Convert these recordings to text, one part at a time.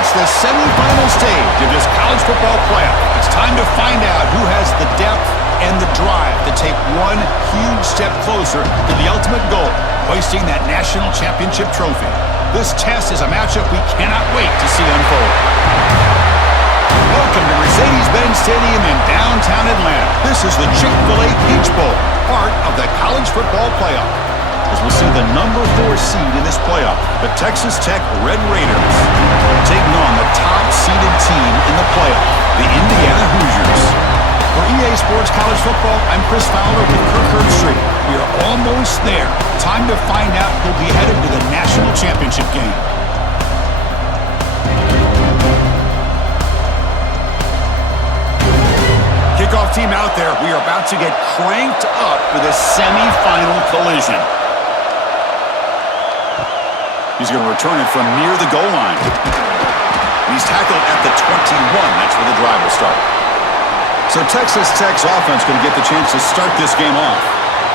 reached the semifinal stage of this college football playoff. It's time to find out who has the depth and the drive to take one huge step closer to the ultimate goal, hoisting that national championship trophy. This test is a matchup we cannot wait to see unfold. Welcome to Mercedes-Benz Stadium in downtown Atlanta. This is the Chick-fil-A Peach Bowl, part of the college football playoff. As we'll see the number 4 seed in this playoff, the Texas Tech Red Raiders, taking on the top-seeded team in the playoff, the Indiana Hoosiers. For EA Sports College Football, I'm Chris Fowler with Kirk Herbstreit. We are almost there. Time to find out who'll be headed to the national championship game. Kickoff team out there. We are about to get cranked up for the semifinal collision. He's going to return it from near the goal line. He's tackled at the 21. That's where the drive will start. So Texas Tech's offense going to get the chance to start this game off.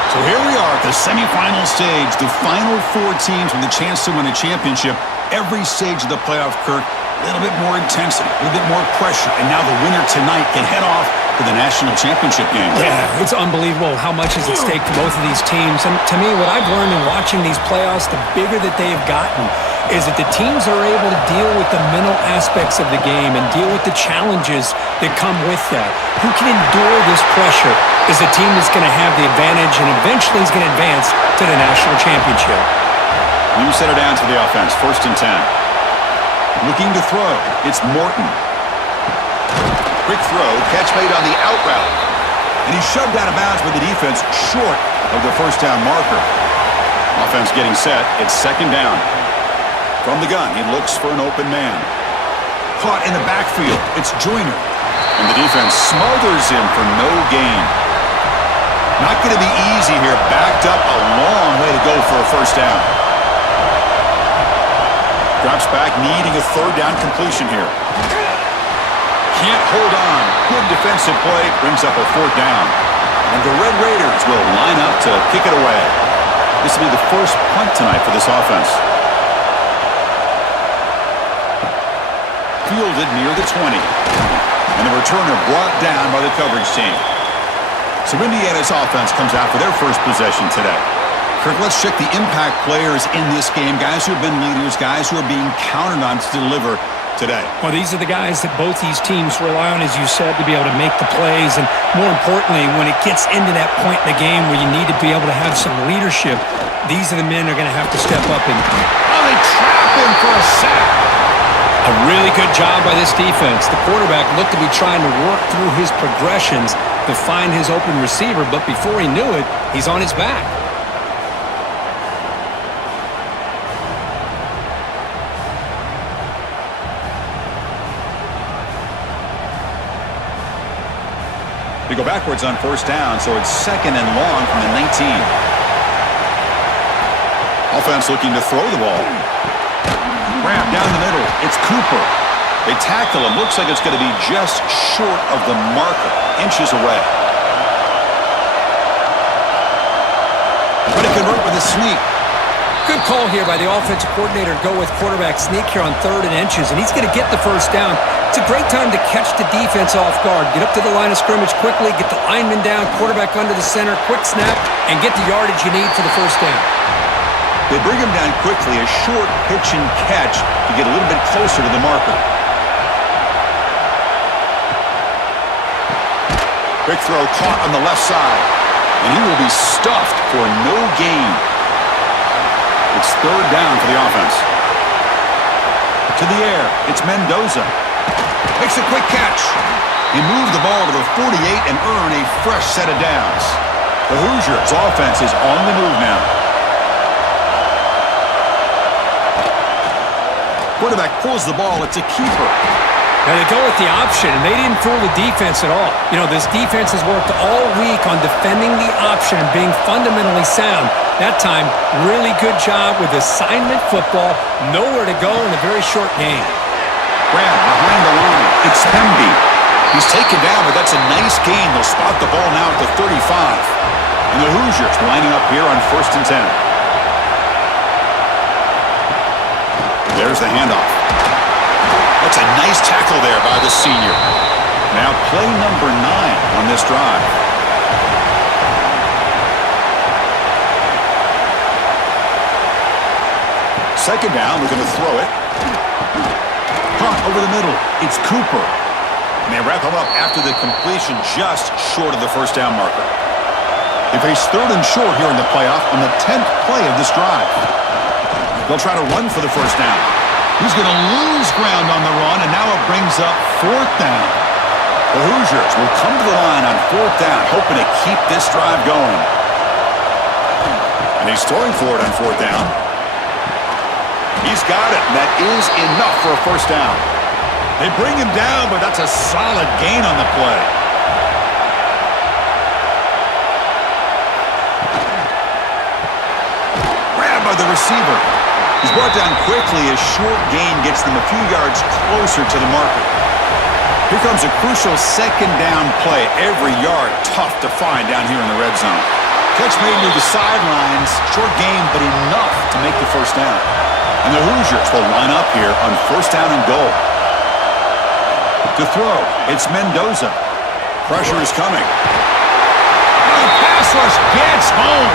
So here we are at the semifinal stage. The final 4 teams with a chance to win a championship. Every stage of the playoff, Kirk, a little bit more intensity, a little bit more pressure. And now the winner tonight can head off to the national championship game. Yeah, it's unbelievable how much is at stake for both of these teams. And to me, what I've learned in watching these playoffs, the bigger that they have gotten, is that the teams are able to deal with the mental aspects of the game and deal with the challenges that come with that. Who can endure this pressure is the team that's going to have the advantage and eventually is going to advance to the national championship. You set it down to the offense, 1st and 10. Looking to throw, it's Morton. Quick throw, catch made on the out route. And he's shoved out of bounds with the defense short of the first down marker. Offense getting set, it's 2nd down. From the gun, he looks for an open man. Caught in the backfield, it's Joyner. And the defense smothers him for no gain. Not going to be easy here, backed up a long way to go for a first down. Drops back, needing a 3rd down completion here. Can't hold on. Good defensive play. Brings up a 4th down. And the Red Raiders will line up to kick it away. This will be the first punt tonight for this offense. Fielded near the 20. And the returner brought down by the coverage team. So Indiana's offense comes out for their first possession today. Kirk, let's check the impact players in this game. Guys who have been leaders, guys who are being counted on to deliver today. Well, these are the guys that both these teams rely on, as you said, to be able to make the plays. And more importantly, when it gets into that point in the game where you need to be able to have some leadership, these are the men that are going to have to step up. And oh, they trap him for a sack. A really good job by this defense. The quarterback looked to be trying to work through his progressions to find his open receiver, but before he knew it, he's on his back. They go backwards on 1st down, so it's 2nd and long from the 19. Offense looking to throw the ball. Grab down the middle. It's Cooper. They tackle him. Looks like it's going to be just short of the marker. Inches away. Trying to convert with a sneak. Good call here by the offensive coordinator to go with quarterback sneak here on 3rd and inches, and he's going to get the first down. It's a great time to catch the defense off guard. Get up to the line of scrimmage quickly, get the lineman down, quarterback under the center, quick snap, and get the yardage you need for the first down. They bring him down quickly, a short pitch and catch to get a little bit closer to the marker. Quick throw caught on the left side, and he will be stuffed for no gain. It's 3rd down for the offense. To the air, it's Mendoza. Makes a quick catch. He moved the ball to the 48 and earned a fresh set of downs. The Hoosiers' offense is on the move now. Quarterback pulls the ball. It's a keeper. Now they go with the option, and they didn't fool the defense at all. You know, this defense has worked all week on defending the option and being fundamentally sound. That time, really good job with assignment football. Nowhere to go in a very short game. Grab behind the line. It's Pemby. He's taken down, but that's a nice gain. They'll spot the ball now at the 35. And the Hoosiers lining up here on 1st and 10. There's the handoff. senior. Now play number 9 on this drive. Second down, looking to throw it. Punt over the middle. It's Cooper. And they wrap him up after the completion just short of the first down marker. They face 3rd and short here in the playoff on the 10th play of this drive. They'll try to run for the first down. He's going to lose ground on the run, and now it brings up 4th down. The Hoosiers will come to the line on 4th down, hoping to keep this drive going. And he's throwing for it on 4th down. He's got it, and that is enough for a first down. They bring him down, but that's a solid gain on the play. Grabbed by the receiver. He's brought down quickly as short gain gets them a few yards closer to the marker. Here comes a crucial second down play. Every yard tough to find down here in the red zone. Catch made near the sidelines. Short gain, but enough to make the first down. And the Hoosiers will line up here on 1st down and goal. To throw, it's Mendoza. Pressure is coming. The pass rush gets home.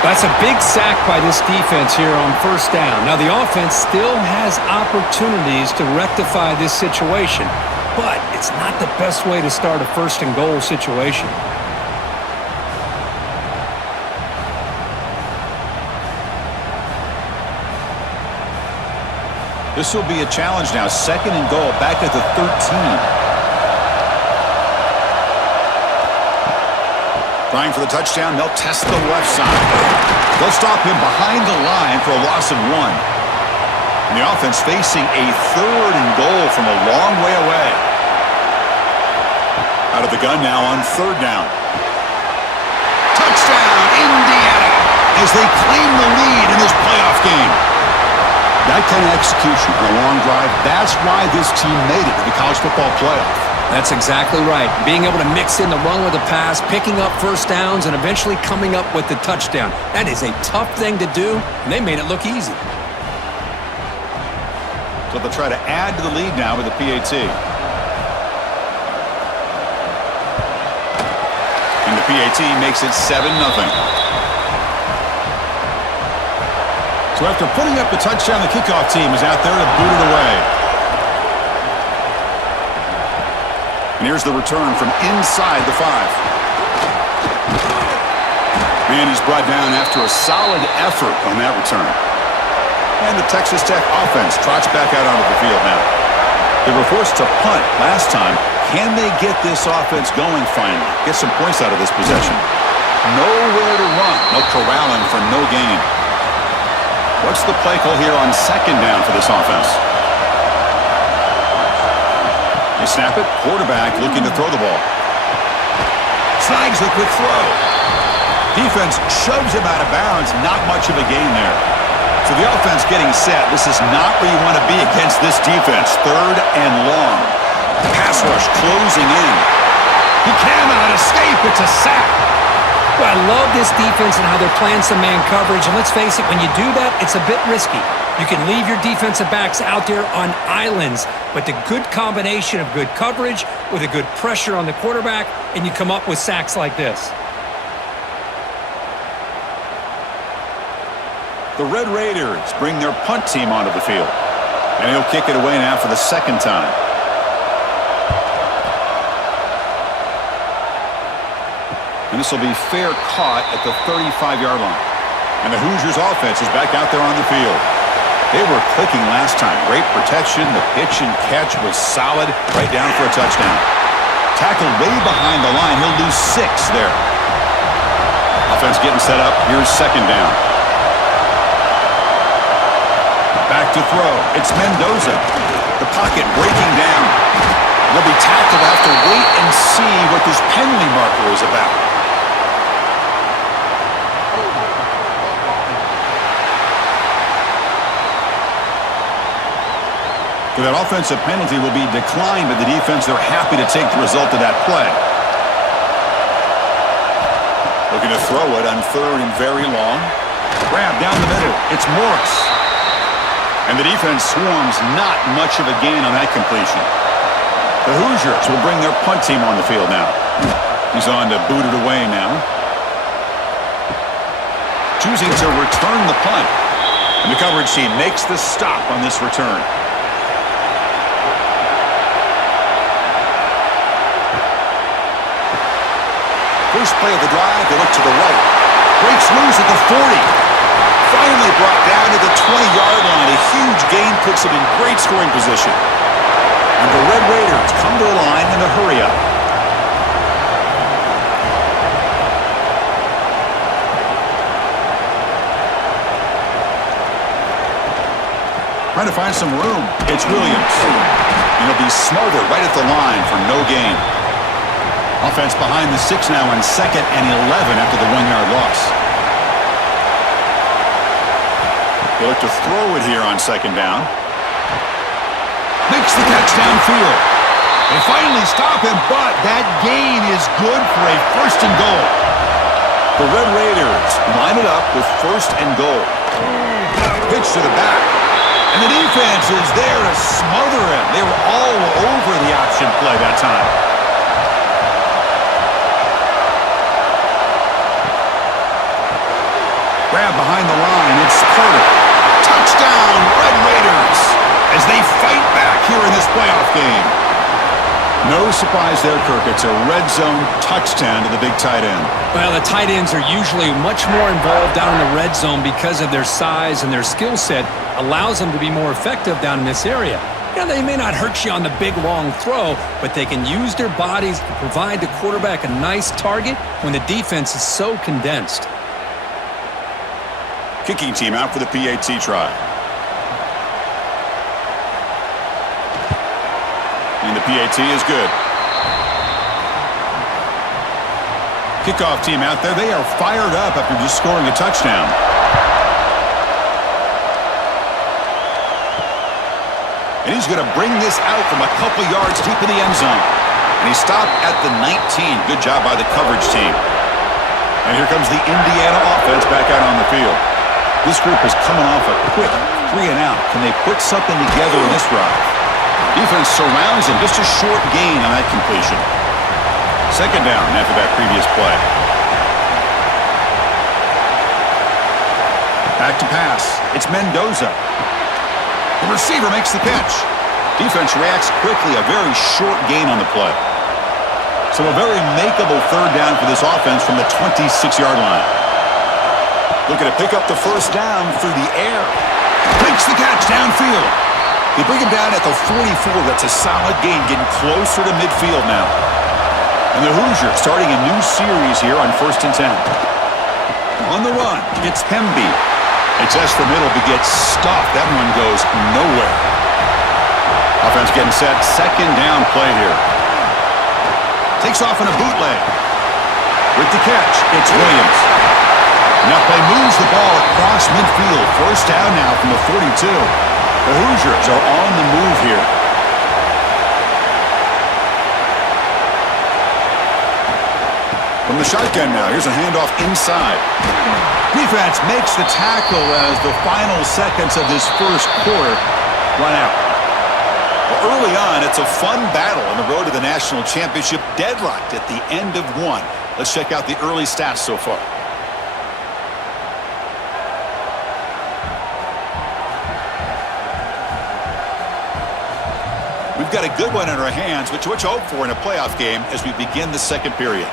That's a big sack by this defense here on 1st down. Now, the offense still has opportunities to rectify this situation, but it's not the best way to start a 1st and goal situation. This will be a challenge now. 2nd and goal, back at the 13. Trying for the touchdown, they'll test the left side. They'll stop him behind the line for a loss of 1. And the offense facing a 3rd and goal from a long way away. Out of the gun now on 3rd down. Touchdown, Indiana, as they claim the lead in this playoff game. That kind of execution on a long drive, that's why this team made it to the college football playoff. That's exactly right. Being able to mix in the run with the pass, picking up 1st downs, and eventually coming up with the touchdown. That is a tough thing to do, and they made it look easy. So they'll try to add to the lead now with the PAT. And the PAT makes it 7-0. So after putting up the touchdown, the kickoff team is out there to boot it away. And here's the return from inside the 5. And he's brought down after a solid effort on that return. And the Texas Tech offense trots back out onto the field now. They were forced to punt last time. Can they get this offense going finally? Get some points out of this possession. Nowhere to run. No corralling for no gain. What's the play call here on 2nd down for this offense? They snap it. Quarterback looking to throw the ball. Snags the quick throw. Defense shoves him out of bounds. Not much of a gain there. So the offense getting set. This is not where you want to be against this defense. 3rd and long. Pass rush closing in. He cannot escape. It's a sack. Well, I love this defense and how they're playing some man coverage. And let's face it, when you do that, it's a bit risky. You can leave your defensive backs out there on islands, but the good combination of good coverage with a good pressure on the quarterback, and you come up with sacks like this. The Red Raiders bring their punt team onto the field. And he'll kick it away now for the 2nd time. And this will be fair caught at the 35-yard line. And the Hoosiers offense is back out there on the field. They were clicking last time. Great protection. The pitch and catch was solid. Right down for a touchdown. Tackled way behind the line. He'll lose 6 there. Offense getting set up. Here's 2nd down. Back to throw. It's Mendoza. The pocket breaking down. They'll be tackled. Have to wait and see what this penalty marker is about. So that offensive penalty will be declined by the defense. They're happy to take the result of that play. Looking to throw it on 3rd and very long. Grab down the middle. It's Morris. And the defense swarms. Not much of a gain on that completion. The Hoosiers will bring their punt team on the field now. He's on to boot it away now. Choosing to return the punt. And the coverage team makes the stop on this return. First play of the drive, they look to the right. Breaks loose at the 40. Finally brought down to the 20-yard line. A huge gain puts him in great scoring position. And the Red Raiders come to the line in a hurry-up. Trying to find some room. It's Williams. And he'll be smarter right at the line for no gain. Offense behind the 6 now on 2nd and 11 after the 1-yard loss. They look to throw it here on 2nd down. Makes the catch downfield. They finally stop him, but that gain is good for a 1st and goal. The Red Raiders line it up with 1st and goal. Pitch to the back. And the defense is there to smother him. They were all over the option play that time. Grab behind the line. It's Carter. Touchdown, Red Raiders, as they fight back here in this playoff game. No surprise there, Kirk. It's a red zone touchdown to the big tight end. Well, the tight ends are usually much more involved down in the red zone because of their size, and their skill set allows them to be more effective down in this area. You know, they may not hurt you on the big, long throw, but they can use their bodies to provide the quarterback a nice target when the defense is so condensed. Kicking team out for the PAT try. And the PAT is good. Kickoff team out there. They are fired up after just scoring a touchdown. And he's going to bring this out from a couple yards deep in the end zone. And he stopped at the 19. Good job by the coverage team. And here comes the Indiana offense back out on the field. This group is coming off a quick 3-and-out. Can they put something together in this drive? Defense surrounds him. Just a short gain on that completion. 2nd down after that previous play. Back to pass. It's Mendoza. The receiver makes the catch. Defense reacts quickly. A very short gain on the play. So a very makeable 3rd down for this offense from the 26-yard line. Looking to pick up the 1st down through the air. Makes the catch downfield. They bring him down at the 44. That's a solid gain, getting closer to midfield now. And the Hoosiers starting a new series here on 1st and 10. On the run, it's Hemby. They test the middle, but gets stuffed. That one goes nowhere. Offense getting set. 2nd down play here. Takes off in a bootleg. With the catch, it's Williams. Now play moves the ball across midfield. 1st down now from the 42. The Hoosiers are on the move here. From the shotgun now, here's a handoff inside. Defense makes the tackle as the final seconds of this 1st quarter run out. Well, early on, it's a fun battle on the road to the national championship, deadlocked at the end of 1. Let's check out the early stats so far. We've got a good one in our hands, which you hope for in a playoff game as we begin the 2nd period.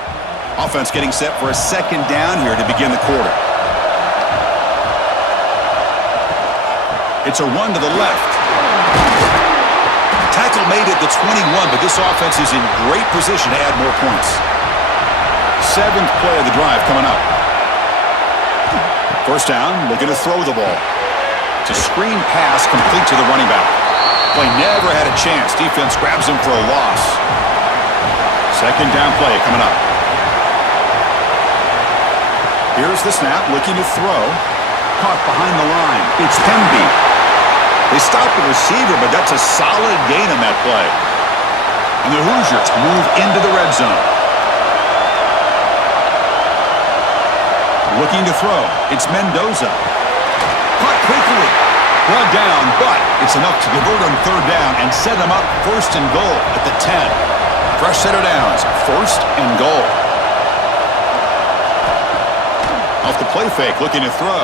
Offense getting set for a 2nd down here to begin the quarter. It's a run to the left. Tackle made at the 21, but this offense is in great position to add more points. 7th play of the drive coming up. 1st down, looking to throw the ball. It's a screen pass complete to the running back. Play never had a chance. Defense grabs him for a loss. 2nd down play coming up. Here's the snap, looking to throw. Caught behind the line. It's Hemby. They stop the receiver, but that's a solid gain on that play. And the Hoosiers move into the red zone. Looking to throw. It's Mendoza. Caught quickly. Brought down, but it's enough to convert on third down and set them up first and goal at the 10. Fresh set of downs, first and goal. Off the play fake, looking to throw.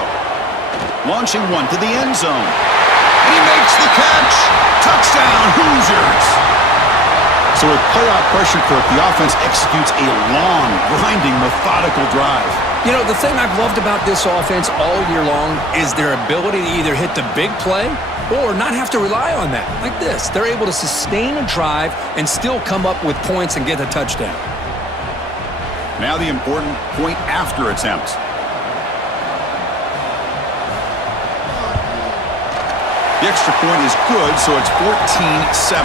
Launching one to the end zone. And he makes the catch. Touchdown, Hoosiers. So with playoff pressure, Kirk, the offense executes a long, grinding, methodical drive. You know, the thing I've loved about this offense all year long is their ability to either hit the big play or not have to rely on that. Like this, they're able to sustain a drive and still come up with points and get a touchdown. Now the important point after attempt. The extra point is good, so it's 14-7.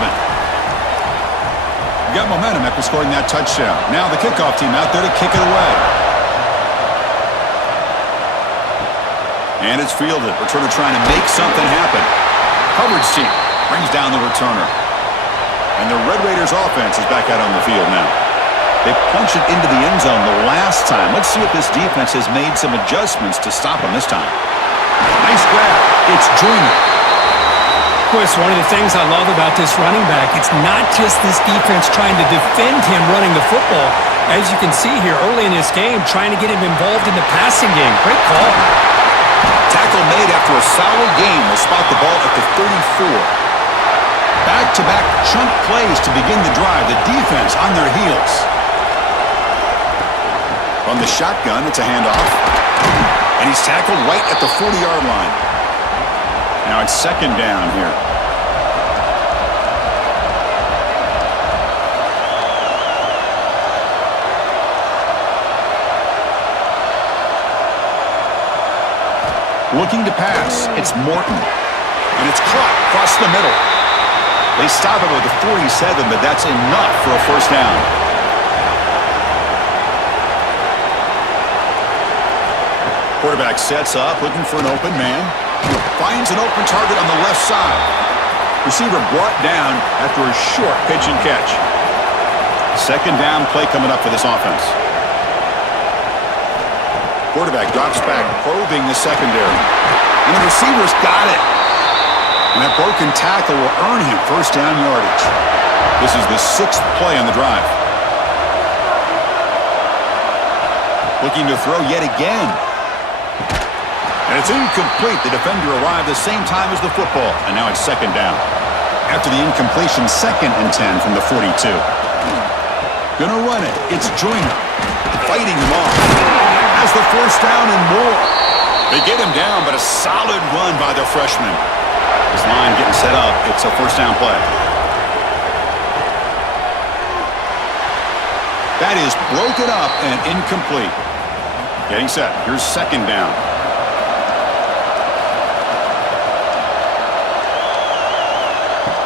Got momentum after scoring that touchdown. Now the kickoff team out there to kick it away. And it's fielded. Returner trying to make something happen. Coverage team brings down the returner. And the Red Raiders offense is back out on the field now. They punched it into the end zone the last time. Let's see if this defense has made some adjustments to stop them this time. Nice grab. It's Joyner. Boy, it's one of the things I love about this running back. It's not just this defense trying to defend him running the football. As you can see here early in this game, trying to get him involved in the passing game. Great call. Tackle made after a solid game will spot the ball at the 34. Back-to-back chunk plays to begin the drive. The defense on their heels. From the shotgun, it's a handoff. And he's tackled right at the 40-yard line. Now it's second down here. Looking to pass. It's Morton. And it's caught across the middle. They stop it with a 47, but that's enough for a first down. Quarterback sets up, looking for an open man. Finds an open target on the left side. Receiver brought down after a short pitch and catch. Second down play coming up for this offense. Quarterback drops back, probing the secondary. And the receiver's got it. And that broken tackle will earn him first down yardage. This is the 6th play on the drive. Looking to throw yet again. And it's incomplete. The defender arrived the same time as the football. And now it's second down. After the incompletion, 2nd and 10 from the 42. Gonna run it. It's Joyner. Fighting him off. Has the first down and more. They get him down, but a solid run by the freshman. This line getting set up. It's a first down play. That is broken up and incomplete. Getting set. Here's second down.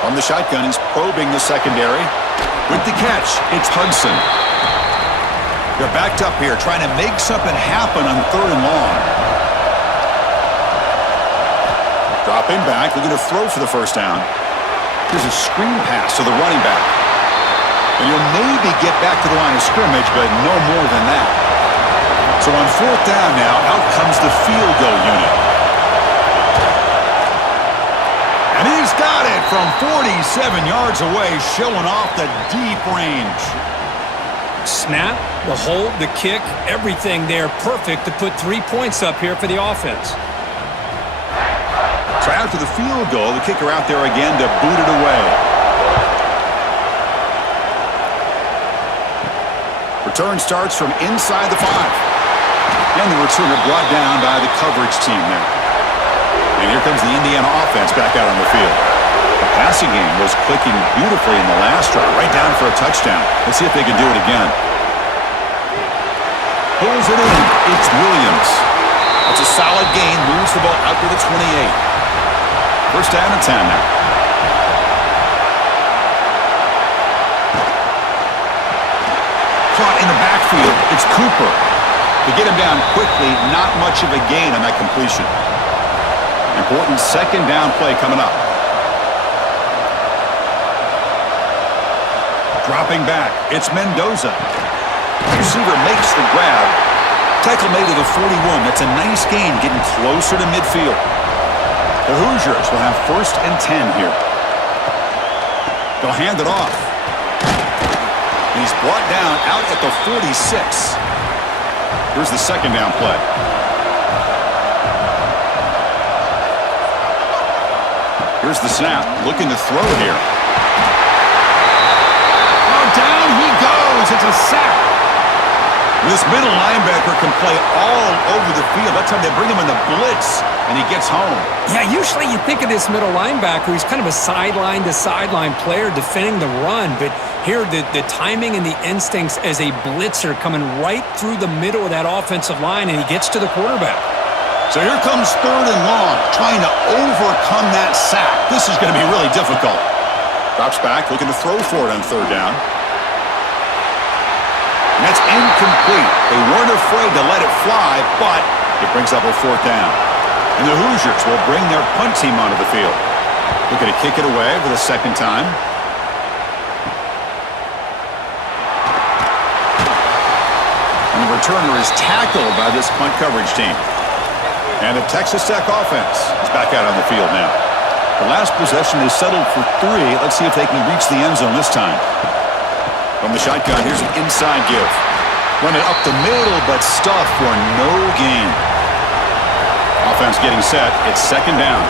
From the shotgun, he's probing the secondary. With the catch, it's Hudson. They're backed up here, trying to make something happen on third and long. Dropping back, looking to throw for the first down. Here's a screen pass to the running back. And he'll maybe get back to the line of scrimmage, but no more than that. So on fourth down now, out comes the field goal unit. And he's got it from 47 yards away, showing off the deep range. Snap, the hold, the kick, everything there perfect to put 3 points up here for the offense. So after the field goal, the kicker out there again to boot it away. Return starts from inside the 5. And the returner brought down by the coverage team there. And here comes the Indiana offense back out on the field. The passing game was clicking beautifully in the last drive, right down for a touchdown. Let's see if they can do it again. Pulls it in. It's Williams. It's a solid gain. Moves the ball out to the 28. First down and 10 now. Caught in the backfield. It's Cooper. To get him down quickly, not much of a gain on that completion. Important second down play coming up. Dropping back, it's Mendoza. Receiver makes the grab. Tackle made to the 41. That's a nice gain, getting closer to midfield. The Hoosiers will have 1st and 10 here. They'll hand it off. And he's brought down out at the 46. Here's the 2nd down play. Here's the snap, looking to throw it here. Oh, down he goes. It's a sack. This middle linebacker can play all over the field. That time they bring him in the blitz, and he gets home. Yeah, usually you think of this middle linebacker, he's kind of a sideline-to-sideline player defending the run, but here the timing and the instincts as a blitzer coming right through the middle of that offensive line, and he gets to the quarterback. So here comes 3rd and long, trying to overcome that sack. This is going to be really difficult. Drops back, looking to throw for it on 3rd down. And that's incomplete. They weren't afraid to let it fly, but it brings up a 4th down. And the Hoosiers will bring their punt team onto the field. Looking to kick it away for the 2nd time. And the returner is tackled by this punt coverage team. And the Texas Tech offense is back out on the field now. The last possession is settled for 3. Let's see if they can reach the end zone this time. From the shotgun, here's an inside give. Running up the middle, but stuffed for no gain. Offense getting set. It's 2nd down.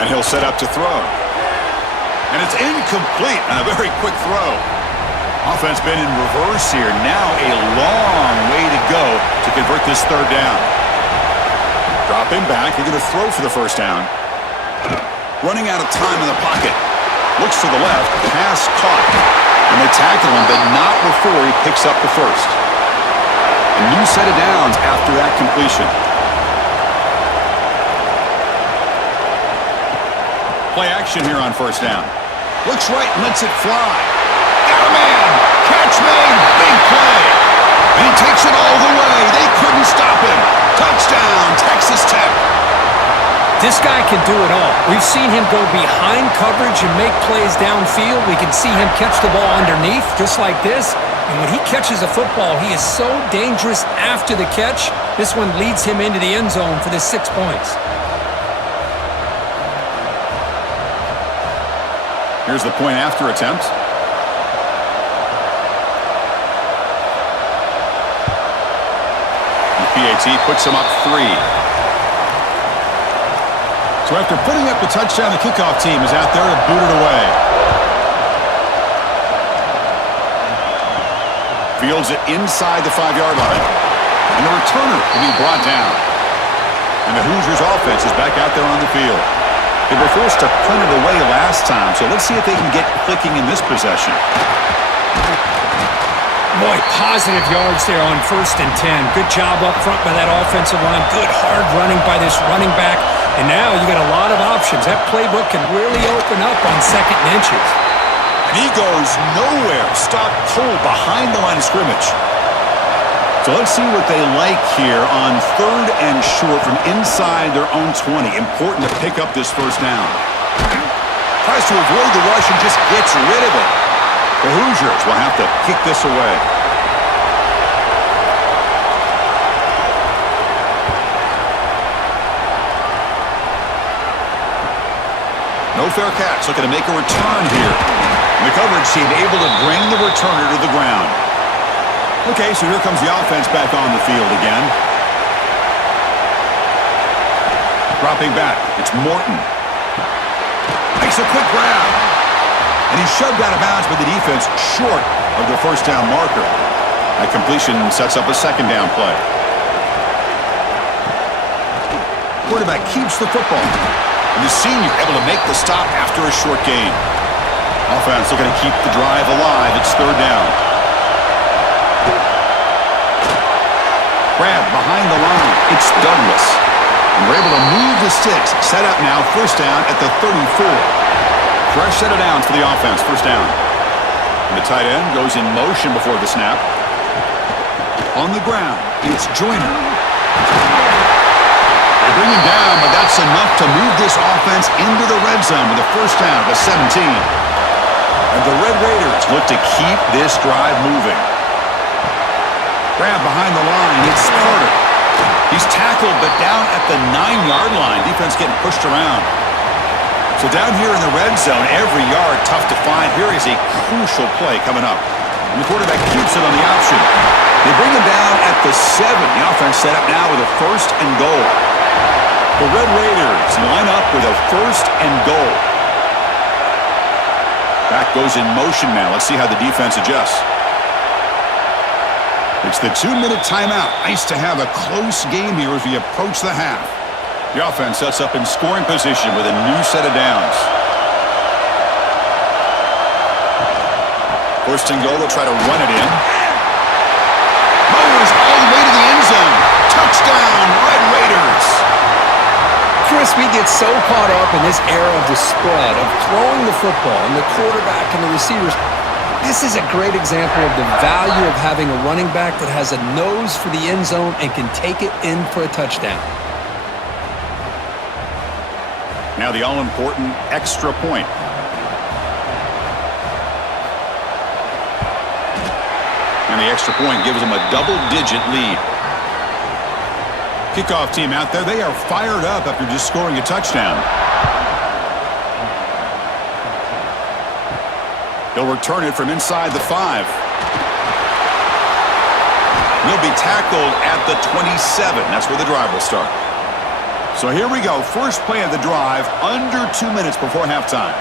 And he'll set up to throw. And it's incomplete on a very quick throw. Offense been in reverse here. Now a long way to go to convert this 3rd down. Dropping back, they're going to throw for the 1st down. Running out of time in the pocket. Looks to the left, pass caught. And they tackle him, but not before he picks up the 1st. A new set of downs after that completion. Play action here on 1st down. Looks right and lets it fly. Got a man! Catch made! Big play! And he takes it all the way. They couldn't stop him. Touchdown, Texas Tech. This guy can do it all. We've seen him go behind coverage and make plays downfield. We can see him catch the ball underneath, just like this. And when he catches a football, he is so dangerous after the catch. This one leads him into the end zone for the 6 points. Here's the point after attempt. PAT puts him up 3. So after putting up the touchdown, the kickoff team is out there to boot it away. Fields it inside the 5-yard line. And the returner will be brought down. And the Hoosiers offense is back out there on the field. They were forced to punt it away last time, so let's see if they can get clicking in this possession. Boy, positive yards there on 1st and 10. Good job up front by that offensive line. Good hard running by this running back. And now you got a lot of options. That playbook can really open up on 2nd and inches. And he goes nowhere. Stopped cold behind the line of scrimmage. So let's see what they like here on 3rd and short from inside their own 20. Important to pick up this 1st down. Tries to avoid the rush and just gets rid of it. The Hoosiers will have to kick this away. No fair catch. Looking to make a return here. And the coverage team able to bring the returner to the ground. Okay, so here comes the offense back on the field again. Dropping back. It's Morton. Makes a quick grab. And he's shoved out of bounds by the defense short of the 1st down marker. That completion sets up a 2nd down play. Quarterback keeps the football. And the senior able to make the stop after a short gain. Offense looking to keep the drive alive. It's 3rd down. Grab behind the line. It's Douglas. And we're able to move the sticks. Set up now 1st down at the 34. Fresh set of downs for the offense. 1st down. And the tight end goes in motion before the snap. On the ground, it's Joyner. They bring him down, but that's enough to move this offense into the red zone with a 1st down at the 17. And the Red Raiders look to keep this drive moving. Grab behind the line. It's Carter. He's tackled, but down at the 9-yard line. Defense getting pushed around. So down here in the red zone, every yard tough to find. Here is a crucial play coming up. And the quarterback keeps it on the option. They bring him down at the 7. The offense set up now with a 1st and goal. The Red Raiders line up with a 1st and goal. Back goes in motion now. Let's see how the defense adjusts. It's the 2-minute timeout. Nice to have a close game here as we approach the half. The offense sets up in scoring position with a new set of downs. 1st and goal, they'll try to run it in. Mowers all the way to the end zone. Touchdown, Red Raiders. Chris, we get so caught up in this era of the spread, of throwing the football and the quarterback and the receivers. This is a great example of the value of having a running back that has a nose for the end zone and can take it in for a touchdown. Now the all-important extra point. And the extra point gives them a double-digit lead. Kickoff team out there, they are fired up after just scoring a touchdown. They'll return it from inside the 5. He'll be tackled at the 27. That's where the drive will start. So here we go. First play of the drive, under 2 minutes before halftime.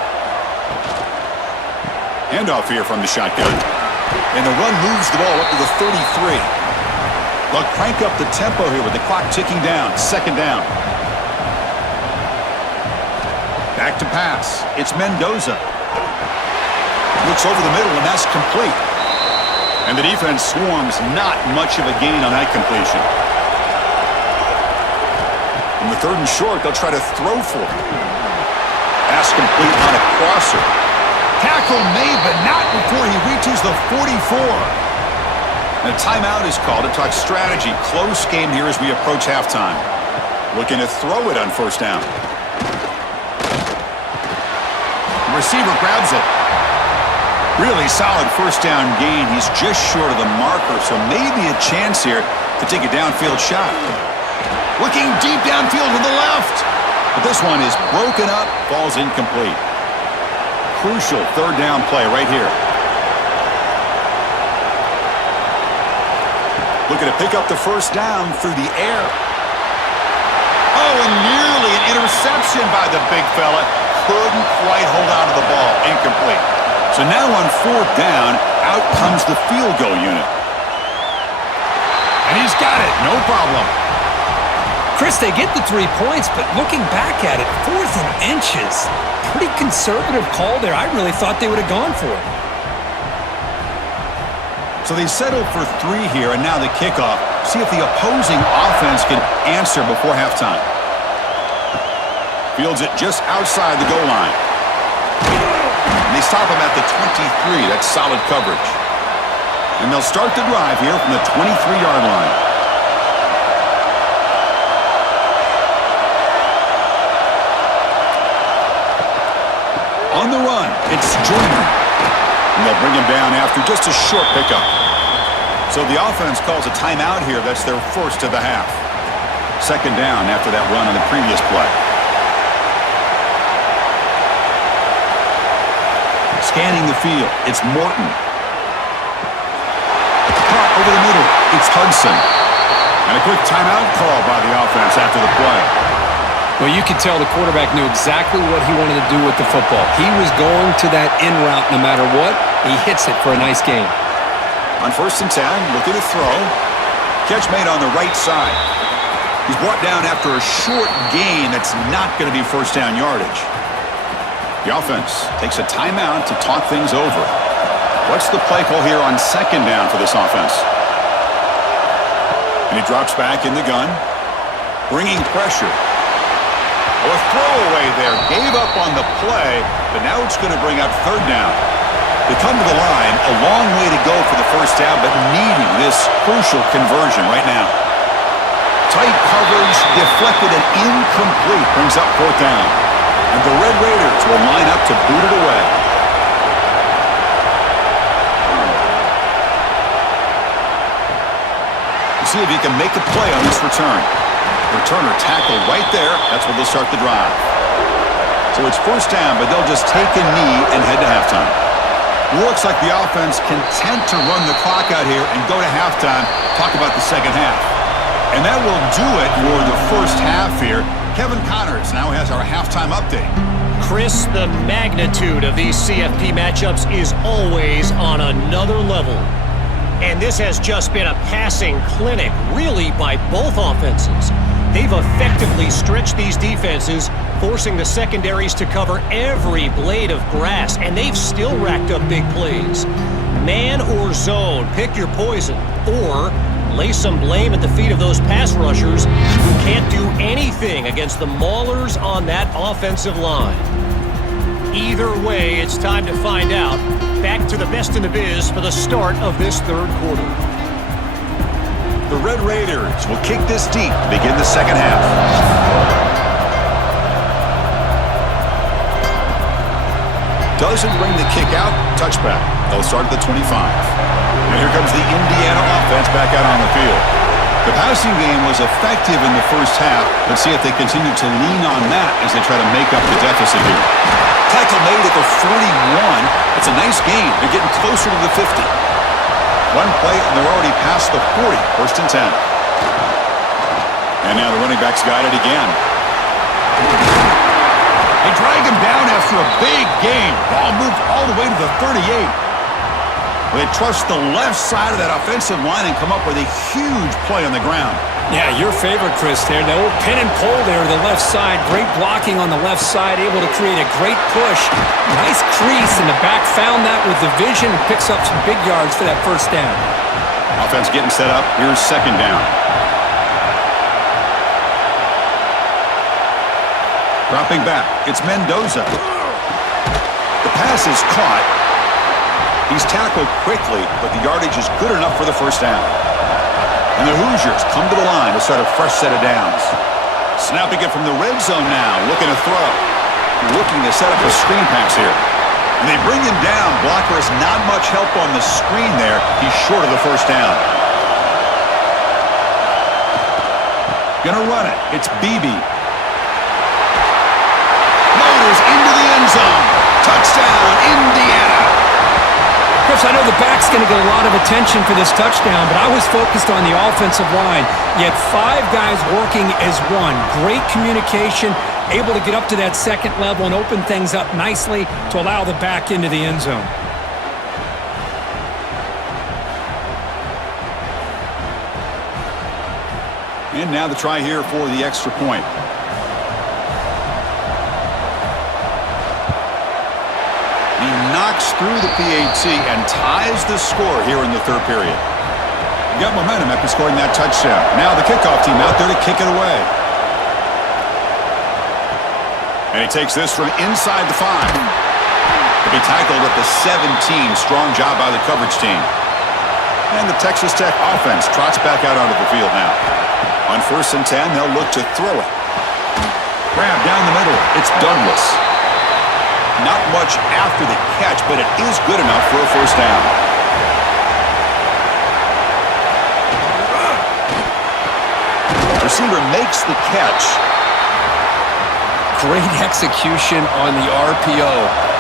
Handoff here from the shotgun. And the run moves the ball up to the 33. They'll crank up the tempo here with the clock ticking down. 2nd down. Back to pass. It's Mendoza. Looks over the middle, and that's complete. And the defense swarms, not much of a gain on that completion. On the 3rd and short, they'll try to throw for it. Pass complete on a crosser. Tackle made, but not before he reaches the 44. And a timeout is called to talk strategy. Close game here as we approach halftime. Looking to throw it on 1st down. The receiver grabs it. Really solid 1st down gain. He's just short of the marker, so maybe a chance here to take a downfield shot. Looking deep downfield to the left. But this one is broken up, falls incomplete. Crucial 3rd down play right here. Looking to pick up the 1st down through the air. Oh, and nearly an interception by the big fella. Couldn't quite hold on to the ball. Incomplete. So now on 4th down, out comes the field goal unit. And he's got it, no problem. Chris, they get the 3 points, but looking back at it, 4th and inches. Pretty conservative call there. I really thought they would have gone for it. So they settled for 3 here, and now the kickoff. See if the opposing offense can answer before halftime. Fields it just outside the goal line. And they stop him at the 23. That's solid coverage. And they'll start the drive here from the 23-yard line. On the run, it's Jordan. And they'll bring him down after just a short pickup. So the offense calls a timeout here. That's their 1st of the half. 2nd down after that run on the previous play. Scanning the field, it's Morton. Caught over the middle, it's Hudson. And a quick timeout call by the offense after the play. Well, you could tell the quarterback knew exactly what he wanted to do with the football. He was going to that in route no matter what. He hits it for a nice gain. On 1st and 10, looking to throw. Catch made on the right side. He's brought down after a short gain that's not going to be 1st down yardage. The offense takes a timeout to talk things over. What's the play call here on 2nd down for this offense? And he drops back in the gun, bringing pressure. A throwaway there. Gave up on the play, but now it's going to bring up 3rd down. They come to the line, a long way to go for the 1st down, but needing this crucial conversion right now. Tight coverage, deflected and incomplete, brings up 4th down. And the Red Raiders will line up to boot it away. see if he can make a play on this return. Returner tackled right there. That's where they'll start the drive. So it's first down, but they'll just take a knee and head to halftime. Looks like the offense content to run the clock out here and go to halftime. Talk about the second half. And that will do it for the first half here. Kevin Connors now has our halftime update. Chris, the magnitude of these CFP matchups is always on another level. And this has just been a passing clinic, really, by both offenses. They've effectively stretched these defenses, forcing the secondaries to cover every blade of grass, and they've still racked up big plays. Man or zone, pick your poison, or lay some blame at the feet of those pass rushers who can't do anything against the maulers on that offensive line. Either way, it's time to find out. Back to the best in the biz for the start of this third quarter. The Red Raiders will kick this deep to begin the second half. Doesn't bring the kick out. Touchback. They'll start at the 25. And here comes the Indiana offense back out on the field. The passing game was effective in the first half. Let's see if they continue to lean on that as they try to make up the deficit here. Tackle made at the 41. It's a nice gain. They're getting closer to the 50. One play, and they're already past the 40. First and 10. And now the running back's got it again. They drag him down after a big gain. Ball moved all the way to the 38. They trust the left side of that offensive line and come up with a huge play on the ground. Yeah, your favorite, Chris, there. The old pin and pull there to the left side. Great blocking on the left side, able to create a great push. Nice crease, and the back found that with the vision and picks up some big yards for that first down. Offense getting set up. Here's second down. Dropping back. It's Mendoza. The pass is caught. He's tackled quickly, but the yardage is good enough for the first down. And the Hoosiers come to the line to start a fresh set of downs. Snapping it from the red zone now, looking to throw. Looking to set up a screen pass here. And they bring him down. Blocker has not much help on the screen there. He's short of the first down. Gonna run it. It's Beebe. Motors into the end zone. Touchdown, Indiana. Chris, I know the back's going to get a lot of attention for this touchdown, but I was focused on the offensive line. You had 5 guys working as one. Great communication, able to get up to that second level and open things up nicely to allow the back into the end zone. And now the try here for the extra point. He knocks through the PAT and ties the score here in the third period. He got momentum after scoring that touchdown. Now the kickoff team out there to kick it away. And he takes this from inside the 5. To be tackled at the 17. Strong job by the coverage team. And the Texas Tech offense trots back out onto the field now. On first and 10, they'll look to throw it. Grab down the middle. It's Douglas. Not much after the catch, but it is good enough for a first down. Receiver makes the catch. Great execution on the RPO.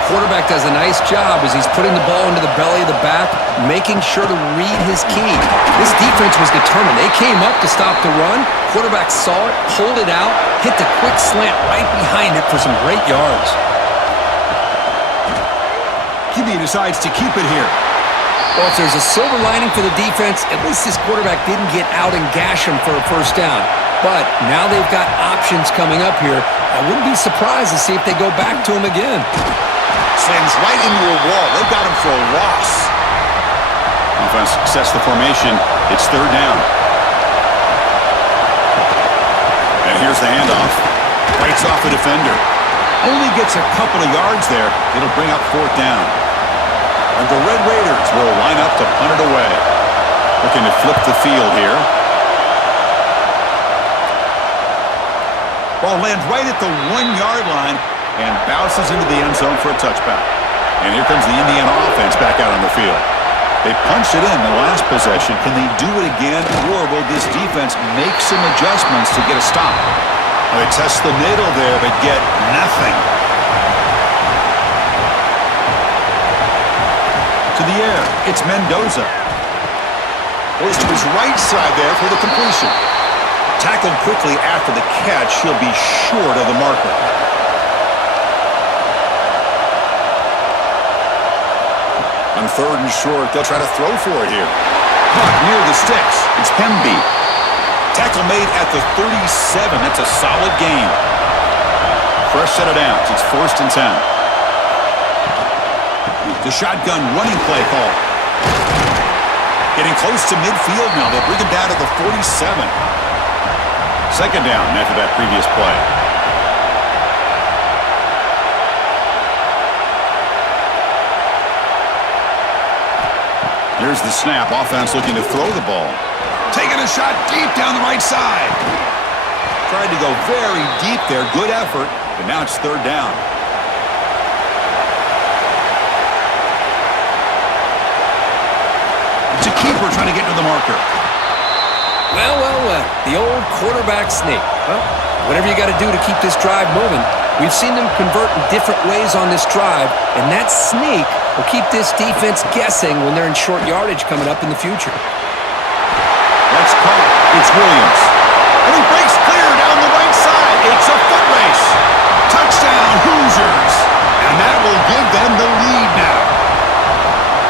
Quarterback does a nice job as he's putting the ball into the belly of the back, making sure to read his key. This defense was determined. They came up to stop the run. Quarterback saw it, pulled it out, hit the quick slant right behind it for some great yards. QB decides to keep it here. Well, if there's a silver lining for the defense, at least this quarterback didn't get out and gash him for a first down. But now they've got options coming up here. I wouldn't be surprised to see if they go back to him again. Slams right into a wall. They've got him for a loss. Offense sets the formation. It's third down. And here's the handoff. Breaks off the defender. Only gets a couple of yards there. It'll bring up fourth down. And the Red Raiders will line up to punt it away. Looking to flip the field here. Ball lands right at the 1-yard line and bounces into the end zone for a touchback. And here comes the Indiana offense back out on the field. They punched it in the last possession. Can they do it again, or will this defense make some adjustments to get a stop? Well, they test the middle there, but get nothing. To the air, it's Mendoza. Goes to his right side there for the completion. Tackled quickly after the catch. He'll be short of the marker. On 3rd and short, they'll try to throw for it here. Caught near the sticks. It's Pemby. Tackle made at the 37. That's a solid gain. Fresh set of downs. It's 1st and 10. The shotgun running play call. Getting close to midfield now. They'll bring him down to the 47. 2nd down after that previous play. Here's the snap. Offense looking to throw the ball. Taking a shot deep down the right side. Tried to go very deep there. Good effort. But now it's 3rd down. It's a keeper trying to get to the marker. Well. The old quarterback sneak. Well, whatever you got to do to keep this drive moving. We've seen them convert in different ways on this drive, and that sneak will keep this defense guessing when they're in short yardage coming up in the future. That's caught. It's Williams. And he breaks clear down the right side. It's a foot race. Touchdown, Hoosiers. And that will give them the lead now.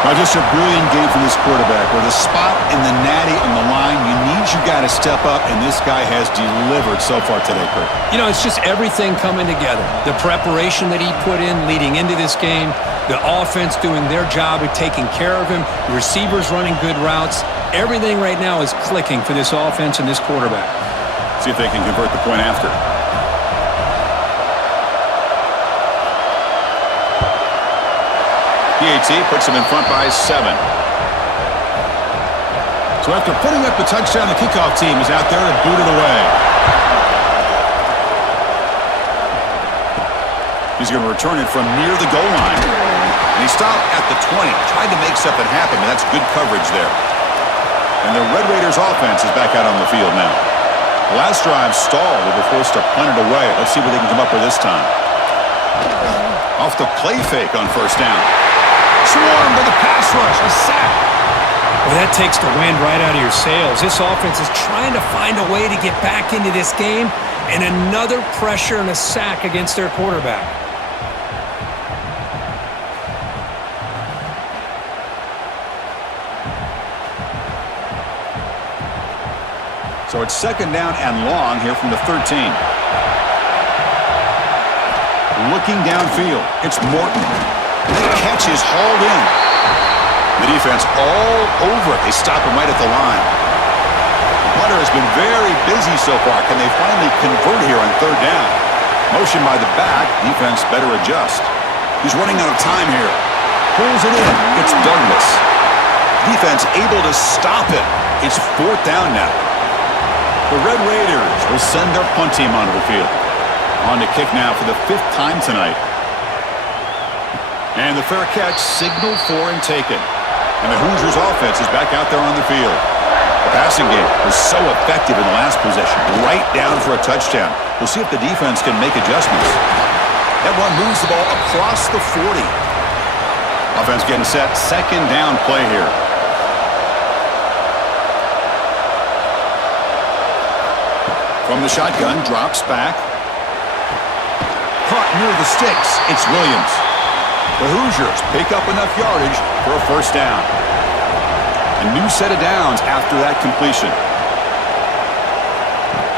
Well, just a brilliant game from this quarterback. With a spot in the natty on the line, you got to step up, and this guy has delivered so far today, Kurt. You know, it's just everything coming together. The preparation that he put in leading into this game, the offense doing their job of taking care of him, receivers running good routes. Everything right now is clicking for this offense and this quarterback. See if they can convert the point after. PAT puts him in front by 7. So after putting up the touchdown, the kickoff team is out there to boot it away. He's going to return it from near the goal line. And he stopped at the 20, tried to make something happen, but that's good coverage there. And the Red Raiders offense is back out on the field now. The last drive stalled. They were forced to punt it away. Let's see what they can come up with this time. Off the play fake on 1st down. Swarmed by the pass rush, a sack. Well, that takes the wind right out of your sails. This offense is trying to find a way to get back into this game, and another pressure and a sack against their quarterback. So it's 2nd down and long here from the 13. Looking downfield, it's Morton. The catch is hauled in. The defense all over it. They stop him right at the line. The punter has been very busy so far. Can they finally convert here on 3rd down? Motion by the back. Defense better adjust. He's running out of time here. Pulls it in. It's Douglas. Defense able to stop it. It's 4th down now. The Red Raiders will send their punt team onto the field. On to kick now for the 5th time tonight. And the fair catch signaled for and taken. And the Hoosiers offense is back out there on the field. The passing game was so effective in the last possession. Right down for a touchdown. We'll see if the defense can make adjustments. That one moves the ball across the 40. Offense getting set. 2nd down play here. From the shotgun, drops back. Caught near the sticks. It's Williams. The Hoosiers pick up enough yardage for a 1st down. A new set of downs after that completion.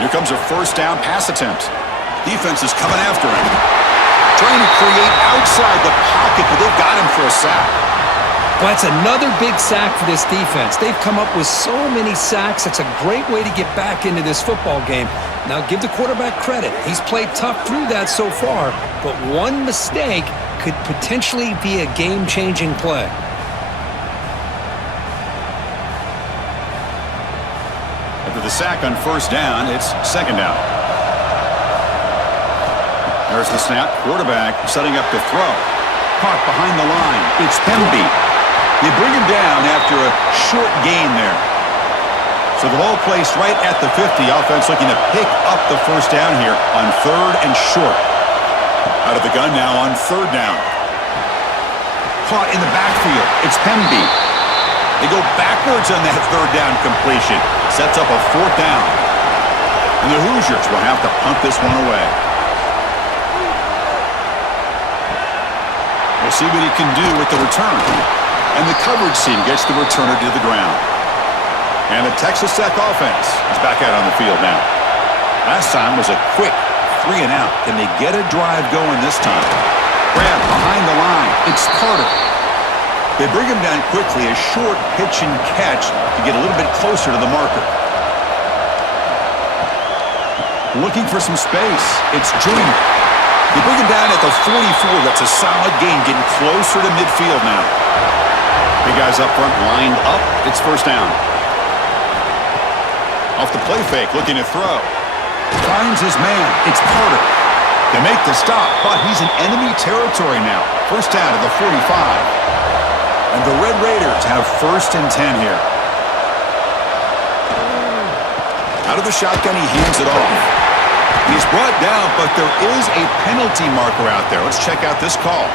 Here comes a 1st down pass attempt. Defense is coming after him. Trying to create outside the pocket, but they've got him for a sack. Well, that's another big sack for this defense. They've come up with so many sacks. It's a great way to get back into this football game. Now, give the quarterback credit. He's played tough through that so far, but one mistake could potentially be a game-changing play. After the sack on 1st down, it's 2nd down. There's the snap. Quarterback setting up to throw. Caught behind the line. It's Pemby. They bring him down after a short gain there. So the ball placed right at the 50. Offense looking to pick up the first down here on 3rd and short. Out of the gun now on 3rd down. Caught in the backfield. It's Pemby. They go backwards on that 3rd down completion. Sets up a 4th down. And the Hoosiers will have to punt this one away. We'll see what he can do with the return. And the coverage team gets the returner to the ground. And the Texas Tech offense is back out on the field now. Last time was a quick 3 and out. Can they get a drive going this time? Grab behind the line. It's Carter. They bring him down quickly. A short pitch and catch to get a little bit closer to the marker. Looking for some space. It's Junior. They bring him down at the 44. That's a solid gain, getting closer to midfield now. Big guys up front lined up. It's 1st down. Off the play fake, looking to throw. Finds his man. It's Carter. They make the stop, but he's in enemy territory now. 1st down to the 45. And the Red Raiders have 1st and 10 here. Out of the shotgun, he hands it off. He's brought down, but there is a penalty marker out there. Let's check out this call.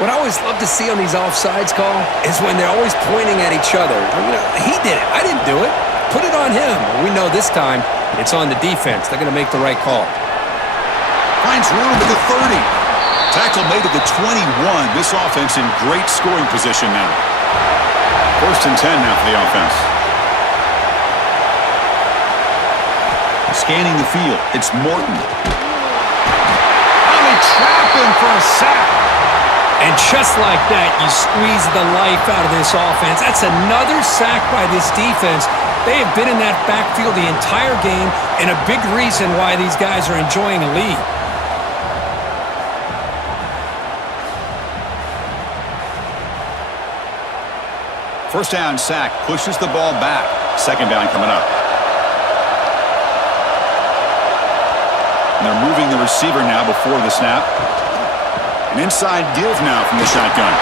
What I always love to see on these offsides call is when they're always pointing at each other. You know, he did it. I didn't do it. Put it on him. We know this time it's on the defense. They're going to make the right call. Finds room at the 30. Tackle made at the 21. This offense in great scoring position now. 1st and 10 now for the offense. Scanning the field. It's Morton. Oh, they trap him for a sack. And just like that, you squeeze the life out of this offense. That's another sack by this defense. They have been in that backfield the entire game, and a big reason why these guys are enjoying a lead. First down sack, pushes the ball back. 2nd down coming up. And they're moving the receiver now before the snap. An inside give now from the shotgun.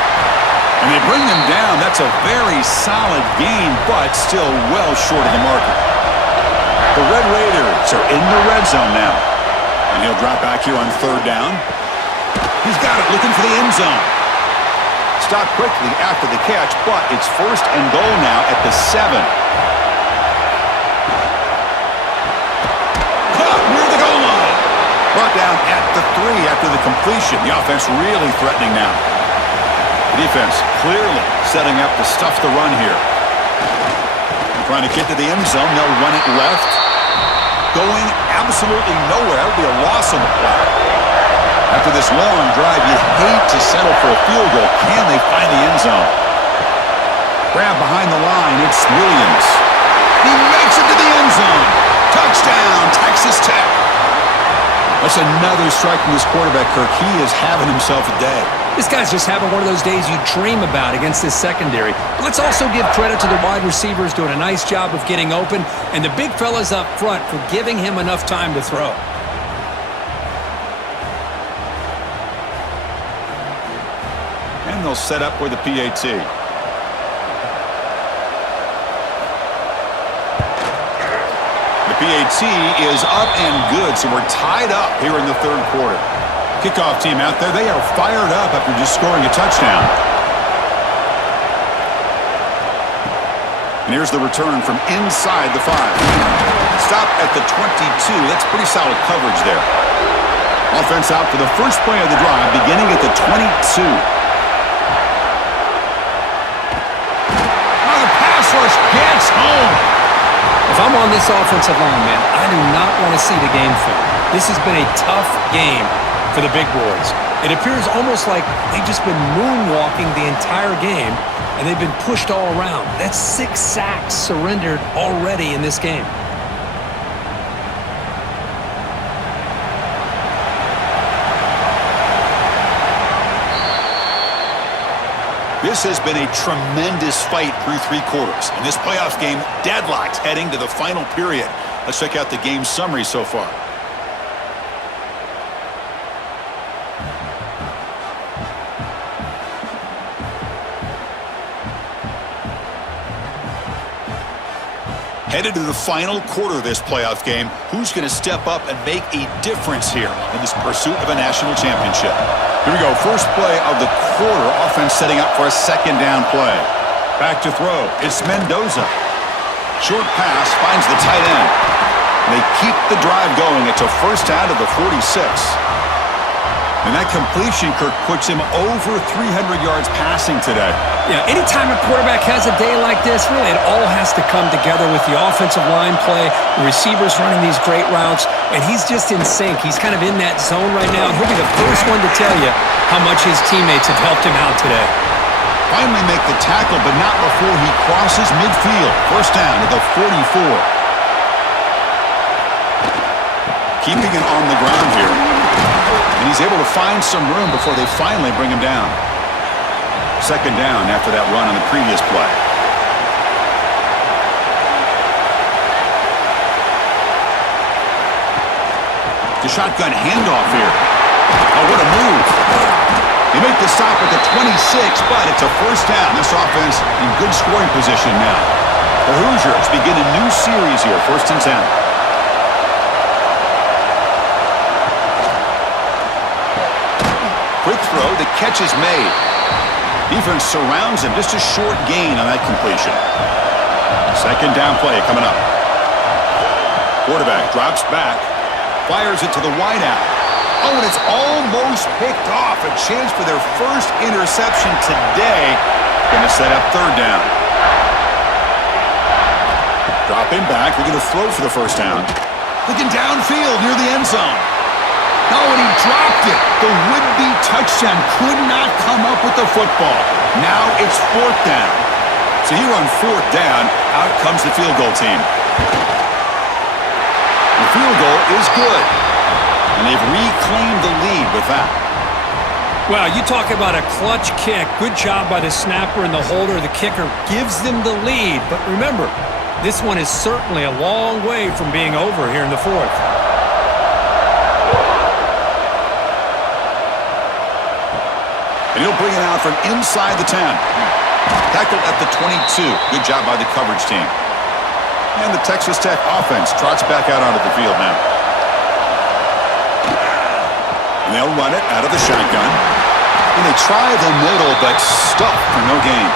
And they bring them down. That's a very solid gain, but still well short of the marker. The Red Raiders are in the red zone now. And he'll drop back here on 3rd down. He's got it, looking for the end zone. Stopped quickly after the catch, but it's 1st and goal now at the 7. Caught near the goal line. Brought down at the 3 after the completion. The offense really threatening now. The defense clearly setting up to stuff the run here. Trying to get to the end zone. They'll run it left. Going absolutely nowhere. It'll be a loss on the play. After this long drive, you hate to settle for a field goal. Can they find the end zone? Grab behind the line. It's Williams. He makes it to the end zone. Touchdown, Texas Tech. That's another strike from this quarterback, Kirk. He is having himself a day. This guy's just having one of those days you dream about against this secondary. But let's also give credit to the wide receivers doing a nice job of getting open, and the big fellas up front for giving him enough time to throw. And they'll set up for the PAT. PAT is up and good, so we're tied up here in the 3rd quarter. Kickoff team out there, they are fired up after just scoring a touchdown. And here's the return from inside the 5. Stop at the 22. That's pretty solid coverage there. Offense out for the first play of the drive, beginning at the 22. Oh, the pass rush gets home. If I'm on this offensive line, man, I do not want to see the game film. This has been a tough game for the big boys. It appears almost like they've just been moonwalking the entire game, and they've been pushed all around. That's 6 sacks surrendered already in this game. This has been a tremendous fight through 3 quarters. And this playoff game deadlocked heading to the final period. Let's check out the game summary so far. Headed to the final quarter of this playoff game, who's going to step up and make a difference here in this pursuit of a national championship? Here we go. First play of the quarter. Offense setting up for a second down play. Back to throw. It's Mendoza. Short pass finds the tight end. They keep the drive going. It's a first down to the 46. And that completion, Kirk, puts him over 300 yards passing today. Yeah, anytime a quarterback has a day like this, really it all has to come together with the offensive line play, the receivers running these great routes, and he's just in sync. He's kind of in that zone right now, and he'll be the first one to tell you how much his teammates have helped him out today. Finally make the tackle, but not before he crosses midfield. First down to the 44. Keeping it on the ground here. And he's able to find some room before they finally bring him down. Second down after that run on the previous play. The shotgun handoff here. Oh, what a move. They make the stop at the 26, but it's a first down. This offense in good scoring position now. The Hoosiers begin a new series here, 1st and 10. Quick throw, the catch is made. Defense surrounds him, just a short gain on that completion. Second down play coming up. Quarterback drops back, fires it to the wideout. Oh, and it's almost picked off. A chance for their first interception today. Going to set up third down. Dropping back, we're going to throw for the first down. Looking downfield near the end zone. Oh, and he dropped it. The would-be touchdown could not come up with the football. Now it's 4th down. So here on 4th down, out comes the field goal team. The field goal is good. And they've reclaimed the lead with that. Well, you talk about a clutch kick. Good job by the snapper and the holder. The kicker gives them the lead. But remember, this one is certainly a long way from being over here in the 4th. And he'll bring it out from inside the 10. Tackled at the 22. Good job by the coverage team. And the Texas Tech offense trots back out onto the field now. And they'll run it out of the shotgun. And they try the middle, but stuffed for no gain.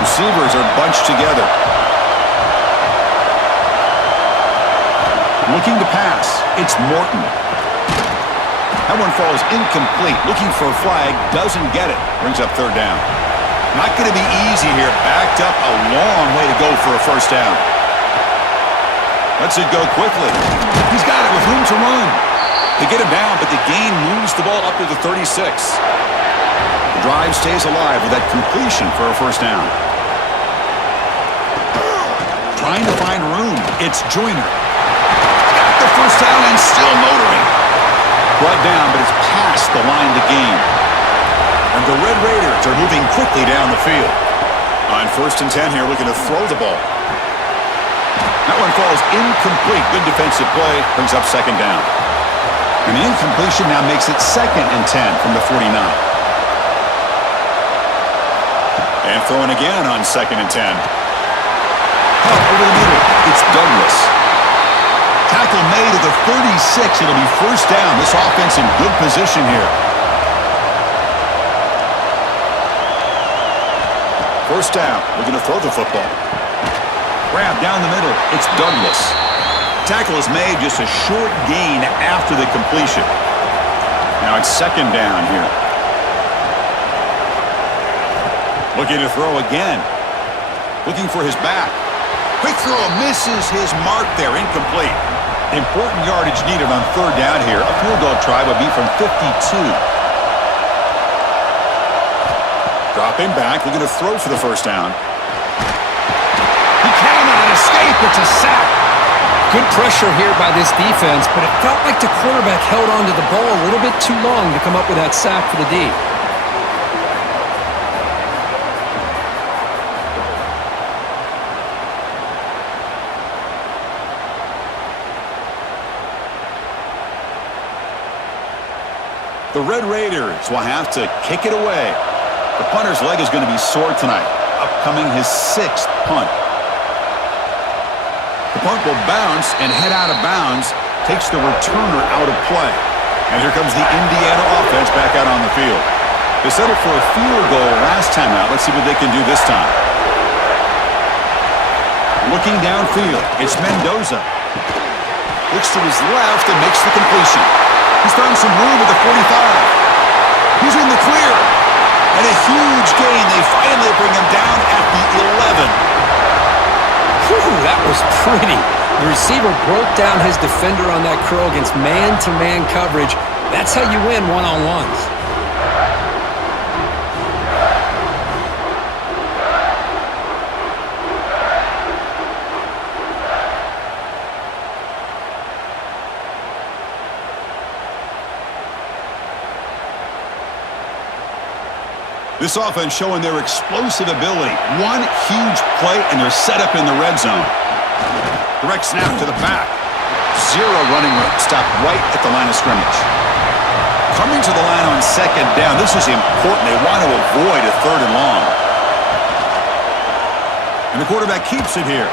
Receivers are bunched together. Looking to pass. It's Morton. That one falls incomplete. Looking for a flag. Doesn't get it. Brings up third down. Not going to be easy here. Backed up a long way to go for a first down. Lets it go quickly. He's got it with room to run. They get him down, but the gain moves the ball up to the 36. The drive stays alive with that completion for a first down. Trying to find room. It's Joyner. Got the first down and still motoring. Brought down, but it's past the line to gain. And the Red Raiders are moving quickly down the field. On 1st and 10 here, looking to throw the ball. That one falls incomplete. Good defensive play. Brings up second down. And the incompletion now makes it 2nd and 10 from the 49. And throwing again on 2nd and 10. Over the middle. It's Douglas. Tackle made at the 36. It'll be first down. This offense in good position here. First down. We're going to throw the football. Grab down the middle. It's Douglas. Tackle is made, just a short gain after the completion. Now it's second down here. Looking to throw again. Looking for his back. Quick throw misses his mark there. Incomplete. Important yardage needed on third down here. A field goal try would be from 52. Dropping back. Looking to throw for the first down. He cannot escape. It's a sack. Good pressure here by this defense, but it felt like the quarterback held onto the ball a little bit too long to come up with that sack for the D. The Red Raiders will have to kick it away. The punter's leg is going to be sore tonight, upcoming his 6th punt. The punt will bounce and head out of bounds, takes the returner out of play. And here comes the Indiana offense back out on the field. They settled for a field goal last time out. Let's see what they can do this time. Looking downfield, it's Mendoza. Looks to his left and makes the completion. He's found some room at the 45. He's in the clear. And a huge gain. They finally bring him down at the 11. Whew, that was pretty. The receiver broke down his defender on that curl against man-to-man coverage. That's how you win one-on-ones. This offense showing their explosive ability. One huge play, and they're set up in the red zone. Direct snap to the back. Zero running room. Stopped right at the line of scrimmage. Coming to the line on second down. This is important. They want to avoid a third and long. And the quarterback keeps it here.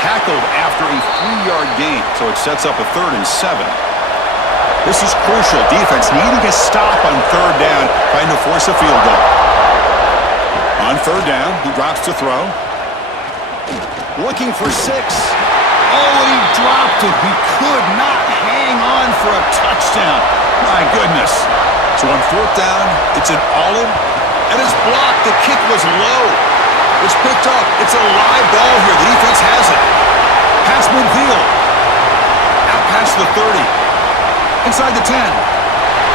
Tackled after a 3-yard gain, so it sets up a 3rd and 7. This is crucial. Defense needing a stop on third down, trying to force a field goal. On third down, he drops to throw. Looking for 6. Oh, and he dropped it. He could not hang on for a touchdown. My goodness. So on 4th down, it's an all-in, and it's blocked. The kick was low. It's picked up. It's a live ball here. The defense has it. Pass midfield. Out past the 30. Inside the 10.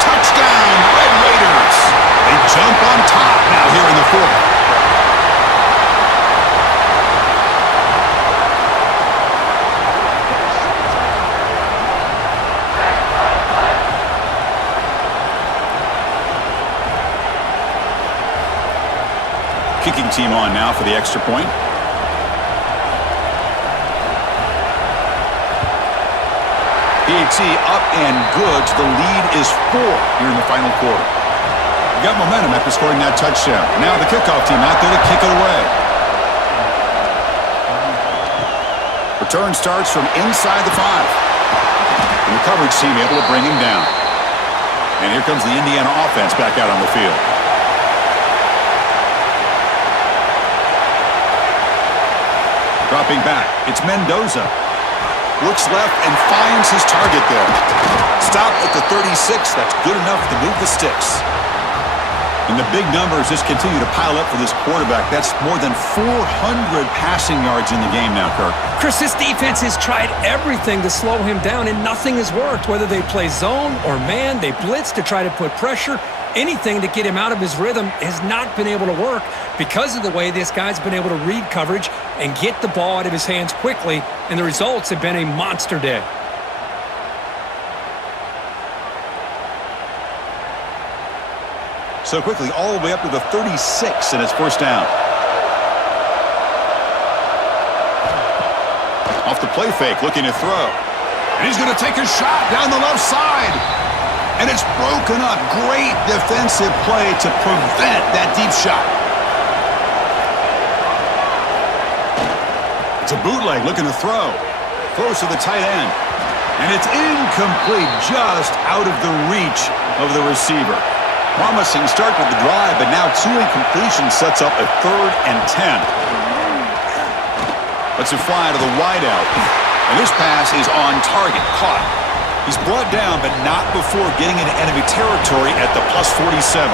Touchdown, Red Raiders. They jump on top now here in the 4th. Kicking team on now for the extra point. PAT up and good. The lead is 4 here in the final quarter. We got momentum after scoring that touchdown. Now the kickoff team out there to kick it away. Return starts from inside the 5. And the coverage team able to bring him down. And here comes the Indiana offense back out on the field. Dropping back, it's Mendoza. Looks left and finds his target there. Stop at the 36. That's good enough to move the sticks. And the big numbers just continue to pile up for this quarterback. That's more than 400 passing yards in the game now, Kirk. Chris, this defense has tried everything to slow him down, and nothing has worked. Whether they play zone or man, they blitz to try to put pressure. Anything to get him out of his rhythm has not been able to work because of the way this guy's been able to read coverage and get the ball out of his hands quickly, and the results have been a monster day. So quickly, all the way up to the 36, and it's 1st down. Off the play fake, looking to throw. And he's going to take a shot down the left side. And it's broken up. Great defensive play to prevent that deep shot. It's a bootleg looking to throw. Throws to the tight end. And it's incomplete, just out of the reach of the receiver. Promising start to the drive, but now 2 incompletions sets up a 3rd and 10. Lets it fly to the wideout. And this pass is on target, caught. He's brought down, but not before getting into enemy territory at the plus 47.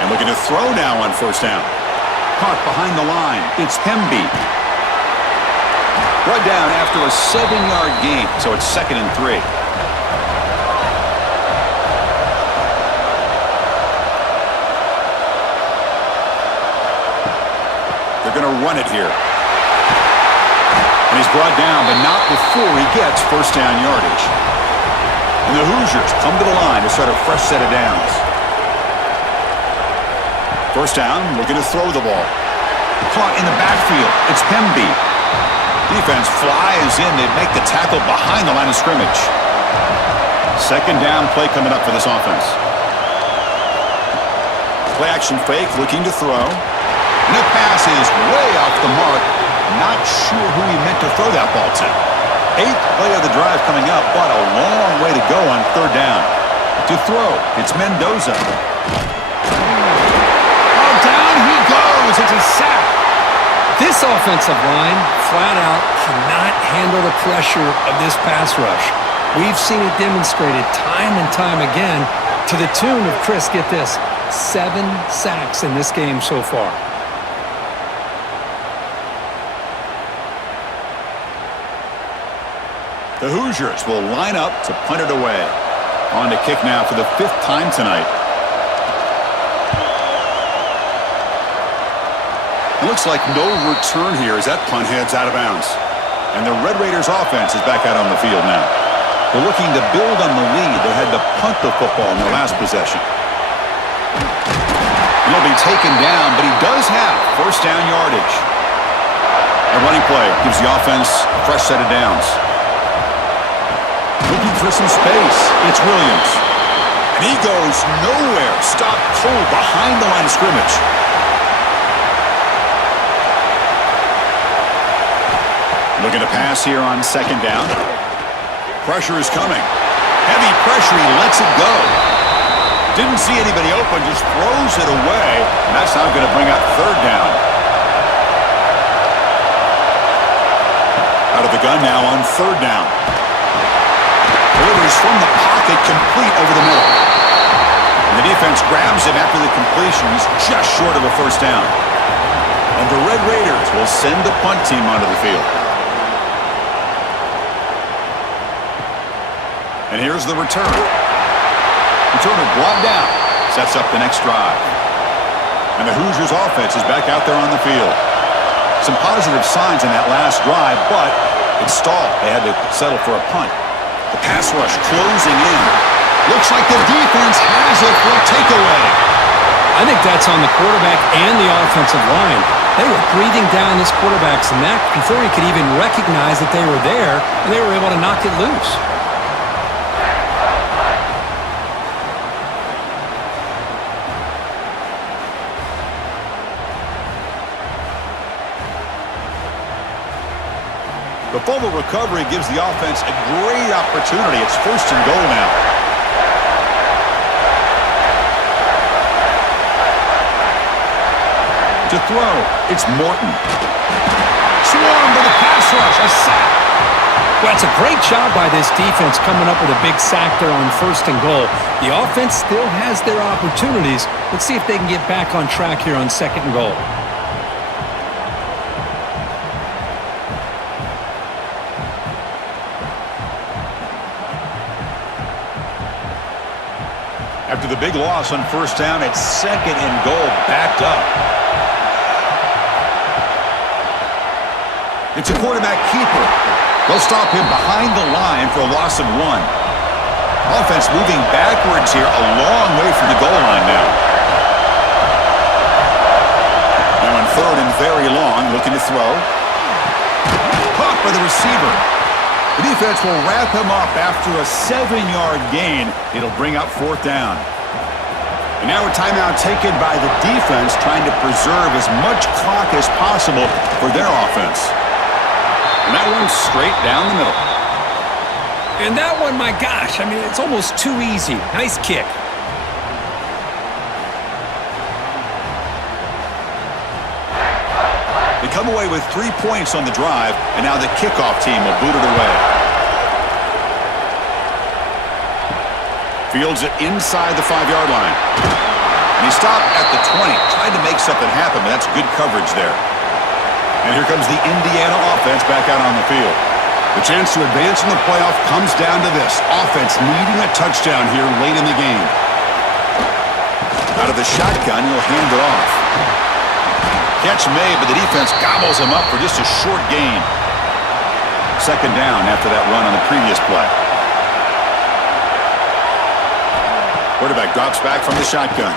And looking to throw now on 1st down. Caught behind the line. It's Hemby. Brought down after a 7-yard gain, so it's 2nd and 3. They're going to run it here. And he's brought down, but not before he gets 1st down yardage. And the Hoosiers come to the line to start a fresh set of downs. 1st down, looking to throw the ball. Caught in the backfield. It's Hemby. Defense flies in. They make the tackle behind the line of scrimmage. 2nd down play coming up for this offense. Play action fake, looking to throw. And the pass is way off the mark. Not sure who he meant to throw that ball to. 8th play of the drive coming up, but a long way to go on 3rd down. To throw, it's Mendoza. Oh, down he goes. It's a sack. This offensive line, flat out, cannot handle the pressure of this pass rush. We've seen it demonstrated time and time again to the tune of, Chris, get this, 7 sacks in this game so far. The Hoosiers will line up to punt it away. On to kick now for the 5th time tonight. It looks like no return here as that punt heads out of bounds. And the Red Raiders offense is back out on the field now. They're looking to build on the lead. They had to punt the football in their last possession. He'll be taken down, but he does have 1st down yardage. A running play gives the offense a fresh set of downs. Looking for some space. It's Williams. And he goes nowhere. Stopped cold behind the line of scrimmage. Looking to pass here on 2nd down. Pressure is coming. Heavy pressure. He lets it go. Didn't see anybody open. Just throws it away. And that's now going to bring up 3rd down. Out of the gun now on 3rd down. Delivers from the pocket, complete over the middle. And the defense grabs him after the completion. He's just short of a 1st down. And the Red Raiders will send the punt team onto the field. And here's the return. Returner brought down. Sets up the next drive. And the Hoosiers offense is back out there on the field. Some positive signs in that last drive, but it stalled. They had to settle for a punt. The pass rush closing in. Looks like the defense has it for a takeaway. I think that's on the quarterback and the offensive line. They were breathing down this quarterback's neck before he could even recognize that they were there, and they were able to knock it loose. The fumble recovery gives the offense a great opportunity. It's 1st and goal now. To throw, it's Morton. Swarmed by the pass rush, a sack. Well, it's a great job by this defense coming up with a big sack there on 1st and goal. The offense still has their opportunities. Let's see if they can get back on track here on 2nd and goal. After the big loss on 1st down, it's 2nd and goal, backed up. It's a quarterback keeper. They'll stop him behind the line for a loss of 1. Offense moving backwards here, a long way from the goal line now. Now on 3rd and very long, looking to throw. Caught by the receiver. The defense will wrap him up after a 7-yard gain. It'll bring up 4th down. And now a timeout taken by the defense, trying to preserve as much clock as possible for their offense. And that one's straight down the middle. And that one, my gosh, I mean, it's almost too easy. Nice kick. They come away with 3 points on the drive, and now the kickoff team will boot it away. Fields it inside the 5-yard line. And he stopped at the 20, tried to make something happen, but that's good coverage there. And here comes the Indiana offense back out on the field. The chance to advance in the playoff comes down to this. Offense needing a touchdown here late in the game. Out of the shotgun, he'll hand it off. Catch made, but the defense gobbles him up for just a short gain. 2nd down after that run on the previous play. Quarterback drops back from the shotgun.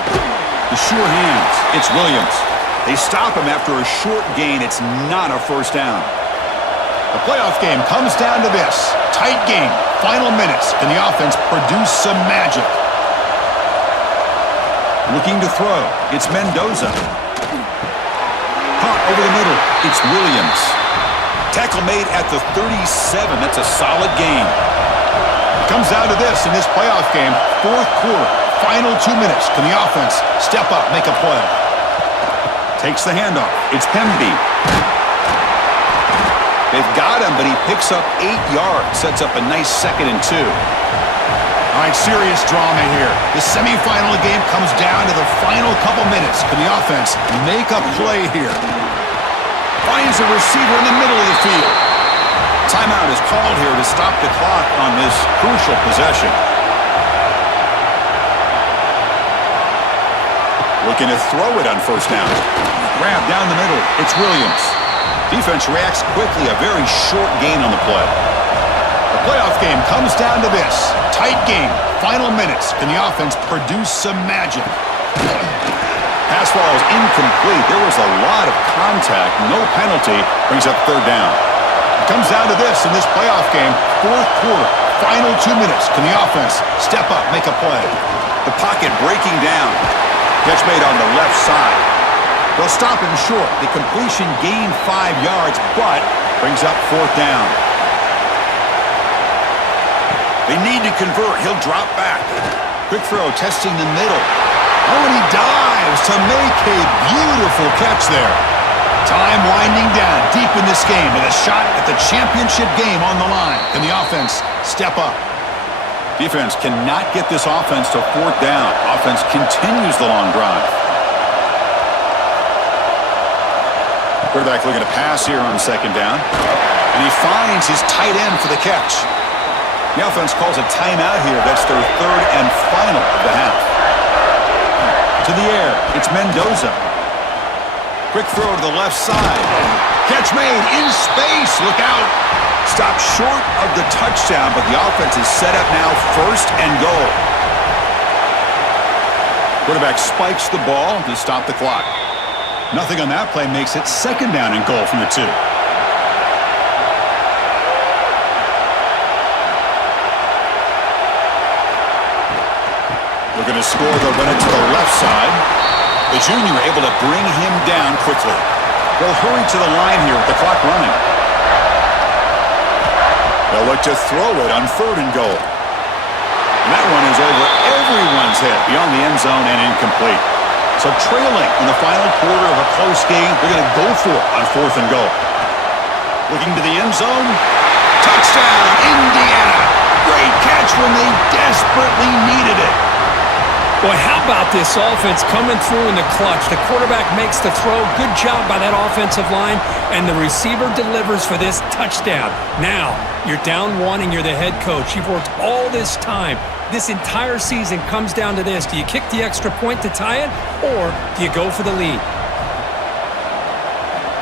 The sure hands. It's Williams. They stop him after a short gain. It's not a 1st down. The playoff game comes down to this. Tight game. Final minutes. Can the offense produce some magic? Looking to throw. It's Mendoza. Caught over the middle. It's Williams. Tackle made at the 37. That's a solid gain. Comes down to this in this playoff game. Fourth quarter, final 2 minutes. Can the offense step up, make a play? Takes the handoff. It's Pemby. They've got him, but he picks up 8 yards. Sets up a nice 2nd and 2. All right, serious drama here. The semifinal game comes down to the final couple minutes. Can the offense make a play here? Finds a receiver in the middle of the field. Timeout is called here to stop the clock on this crucial possession. Looking to throw it on first down. Grab down the middle. It's Williams. Defense reacts quickly. A very short gain on the play. The playoff game comes down to this. Tight game. Final minutes. Can the offense produce some magic? Pass ball is incomplete. There was a lot of contact. No penalty. Brings up third down. It comes down to this in this playoff game. Fourth quarter. Final 2 minutes. Can the offense step up, make a play? The pocket breaking down. Catch made on the left side. They'll stop him short. The completion gained 5 yards, but brings up fourth down. They need to convert. He'll drop back. Quick throw, testing the middle. Oh, and he dives to make a beautiful catch there. Time winding down deep in this game with a shot at the championship game on the line. Can the offense step up? Defense cannot get this offense to fourth down. Offense continues the long drive. Quarterback looking to pass here on second down. And he finds his tight end for the catch. The offense calls a timeout here. That's their third and final of the half. To the air, it's Mendoza. Quick throw to the left side. Catch made in space. Look out. Stopped short of the touchdown, but the offense is set up now first and goal. Quarterback spikes the ball to stop the clock. Nothing on that play makes it second down and goal from the 2. Looking to score, they'll run it to the left side. The junior able to bring him down quickly. They'll hurry to the line here with the clock running. They'll look to throw it on third and goal. And that one is over everyone's head beyond the end zone and incomplete. So trailing in the final quarter of a close game, they're going to go for it on fourth and goal. Looking to the end zone. Touchdown, Indiana. Great catch when they desperately needed it. Boy, how about this offense coming through in the clutch? The quarterback makes the throw. Good job by that offensive line. And the receiver delivers for this touchdown. Now, you're down 1 and you're the head coach. You've worked all this time. This entire season comes down to this. Do you kick the extra point to tie it, or do you go for the lead?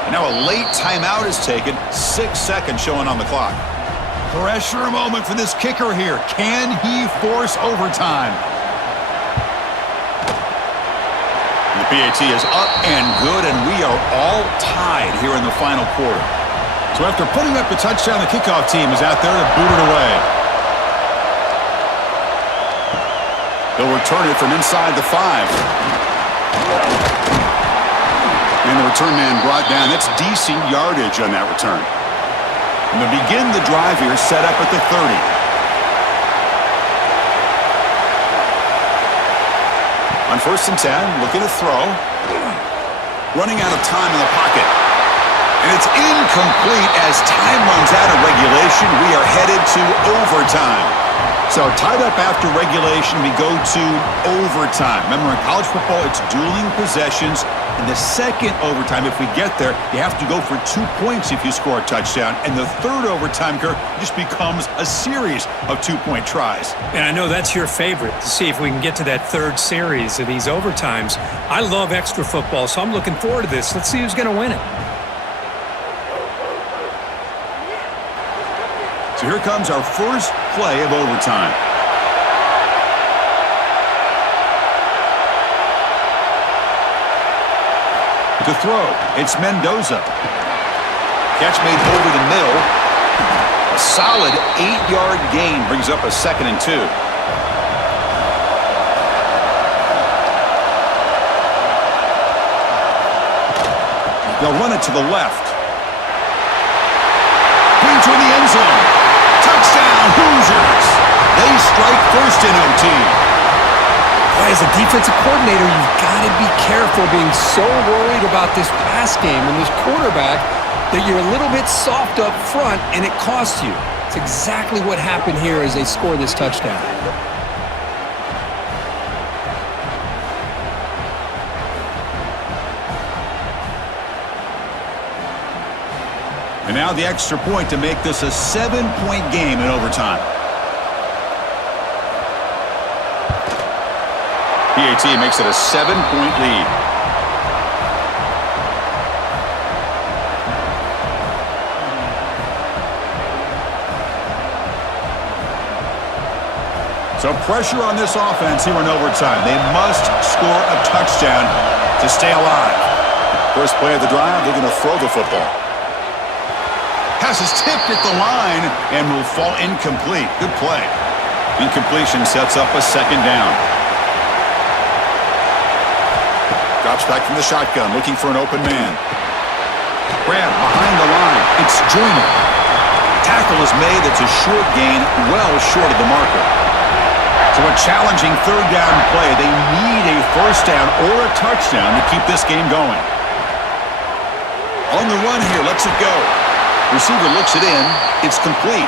And now a late timeout is taken. 6 seconds showing on the clock. Pressure moment for this kicker here. Can he force overtime? The PAT is up and good, and we are all tied here in the final quarter. So after putting up the touchdown, the kickoff team is out there to boot it away. They'll return it from inside the 5. And the return man brought down. That's decent yardage on that return. And they'll begin the drive here, set up at the 30. On first and 10, looking to throw. Running out of time in the pocket. And it's incomplete as time runs out of regulation. We are headed to overtime. So tied up after regulation, we go to overtime. Remember, in college football, it's dueling possessions. In the second overtime, if we get there, you have to go for 2 points if you score a touchdown. And the third overtime, Kirk, just becomes a series of 2-point tries. And I know that's your favorite, to see if we can get to that third series of these overtimes. I love extra football, so I'm looking forward to this. Let's see who's going to win it. So here comes our first play of overtime. To throw, it's Mendoza. Catch made over the middle. A solid 8-yard gain brings up a 2nd and 2. They'll run it to the left. zone. Touchdown, Hoosiers. They strike first in OT. Boy, as a defensive coordinator, you've got to be careful being so worried about this pass game and this quarterback that you're a little bit soft up front and it costs you. It's exactly what happened here as they score this touchdown. And now the extra point to make this a 7-point game in overtime. PAT makes it a 7-point lead. So pressure on this offense here in overtime. They must score a touchdown to stay alive. First play of the drive, they're going to throw the football. Pass is tipped at the line and will fall incomplete. Good play. Incompletion sets up a second down. Drops back from the shotgun, looking for an open man. Grab behind the line. It's Joyner. Tackle is made. It's a short gain, well short of the marker. So a challenging third down play. They need a first down or a touchdown to keep this game going. On the run here, lets it go. Receiver looks it in. It's complete.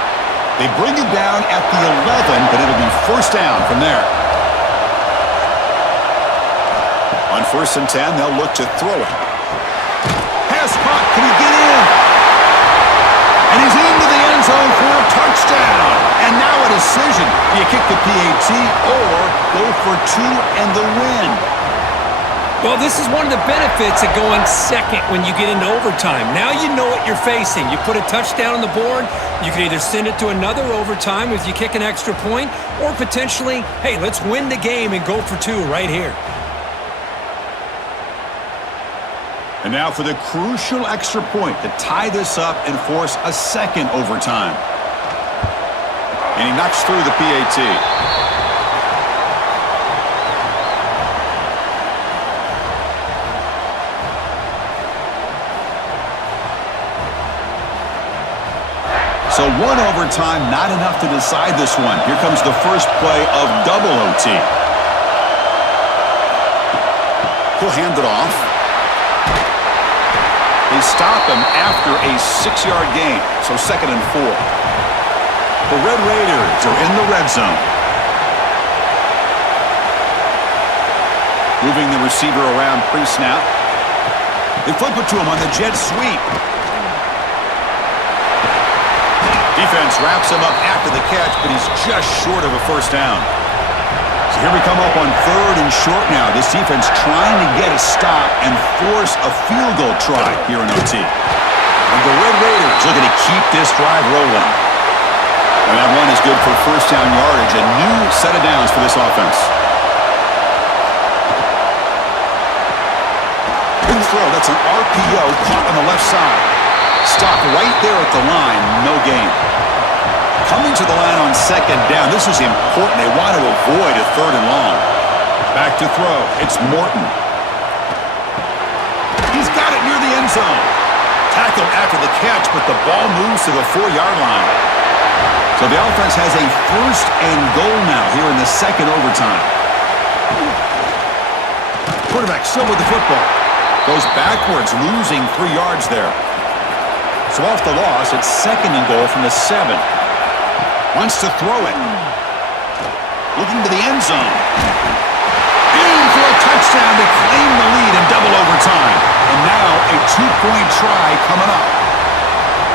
They bring it down at the 11, but it'll be first down from there. On 1st and 10, they'll look to throw it. Pass caught. Can he get in? And he's into the end zone for a touchdown. And now a decision. Do you kick the PAT or go for two and the win? Well, this is one of the benefits of going second when you get into overtime. Now you know what you're facing. You put a touchdown on the board, you can either send it to another overtime if you kick an extra point, or potentially, hey, let's win the game and go for two right here. And now for the crucial extra point to tie this up and force a second overtime. And he knocks through the PAT. So one overtime, not enough to decide this one. Here comes the first play of double OT. He'll hand it off. They stop him after a 6-yard gain, so 2nd and 4. The Red Raiders are in the red zone. Moving the receiver around pre-snap. They flip it to him on the jet sweep. Defense wraps him up after the catch, but he's just short of a first down. So here we come up on 3rd and short now. This defense trying to get a stop and force a field goal try here in OT. And the Red Raiders looking to keep this drive rolling. And that run is good for first down yardage. A new set of downs for this offense. Good throw. That's an RPO caught on the left side. Stopped right there at the line. No gain. Coming to the line on 2nd down. This is important. They want to avoid a 3rd and long. Back to throw. It's Morton. He's got it near the end zone. Tackled after the catch, but the ball moves to the 4-yard line. So the offense has a 1st and goal now here in the second overtime. Quarterback still with the football. Goes backwards, losing 3 yards there. So off the loss, it's 2nd and goal from the 7. Wants to throw it. Looking to the end zone. In for a touchdown to claim the lead in double overtime. And now a 2-point try coming up.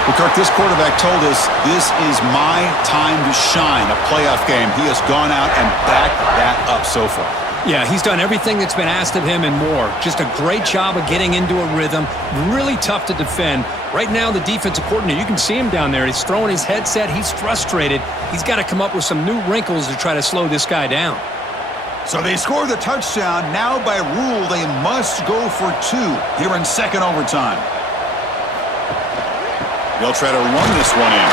Well, Kirk, this quarterback told us this is my time to shine, a playoff game. He has gone out and backed that up so far. Yeah, he's done everything that's been asked of him and more. Just a great job of getting into a rhythm. Really tough to defend. Right now, the defensive coordinator, you can see him down there. He's throwing his headset. He's frustrated. He's got to come up with some new wrinkles to try to slow this guy down. So they score the touchdown. Now, by rule, they must go for 2 here in second overtime. They'll try to run this one in.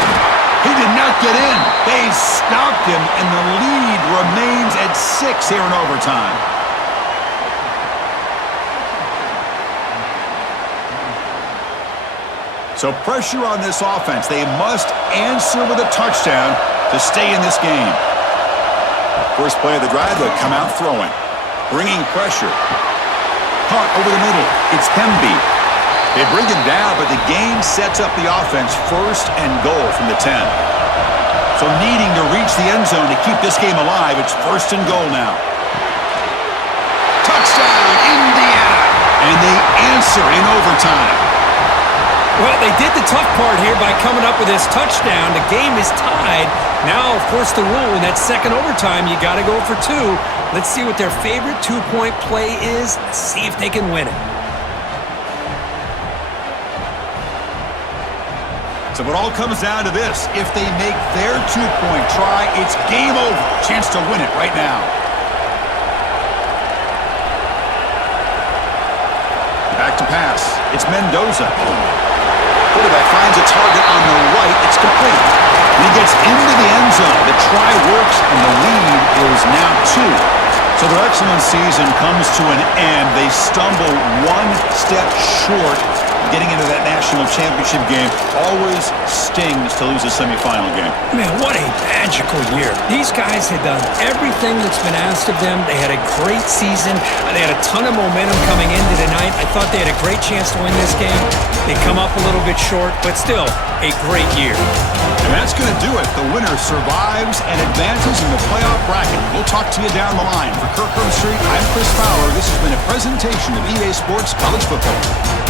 He did not get in. They stopped him, and the lead remains at 6 here in overtime. So pressure on this offense. They must answer with a touchdown to stay in this game. First play of the drive, they come out throwing. Bringing pressure. Caught over the middle. It's Hemby. They bring him down, but the game sets up the offense first and goal from the 10. So needing to reach the end zone to keep this game alive, it's first and goal now. Touchdown, Indiana! And they answer in overtime. Well, they did the tough part here by coming up with this touchdown. The game is tied. Now, of course, the rule in that second overtime, you got to go for two. Let's see what their favorite two-point play is. See if they can win it. So it all comes down to this. If they make their two-point try, it's game over. Chance to win it right now. Back to pass. It's Mendoza. Quarterback finds a target on the right. It's complete. And he gets into the end zone. The try works, and the lead is now 2. So their excellent season comes to an end. They stumble one step short of getting into that national championship game. Always stings to lose a semifinal game. Man, what a magical year. These guys had done everything that's been asked of them. They had a great season. They had a ton of momentum coming into tonight. I thought they had a great chance to win this game. They come up a little bit short, but still a great year. And that's going to do it. The winner survives and advances in the playoff bracket. We'll talk to you down the line. For Kirk Street, I'm Chris Fowler. This has been a presentation of EA Sports College Football.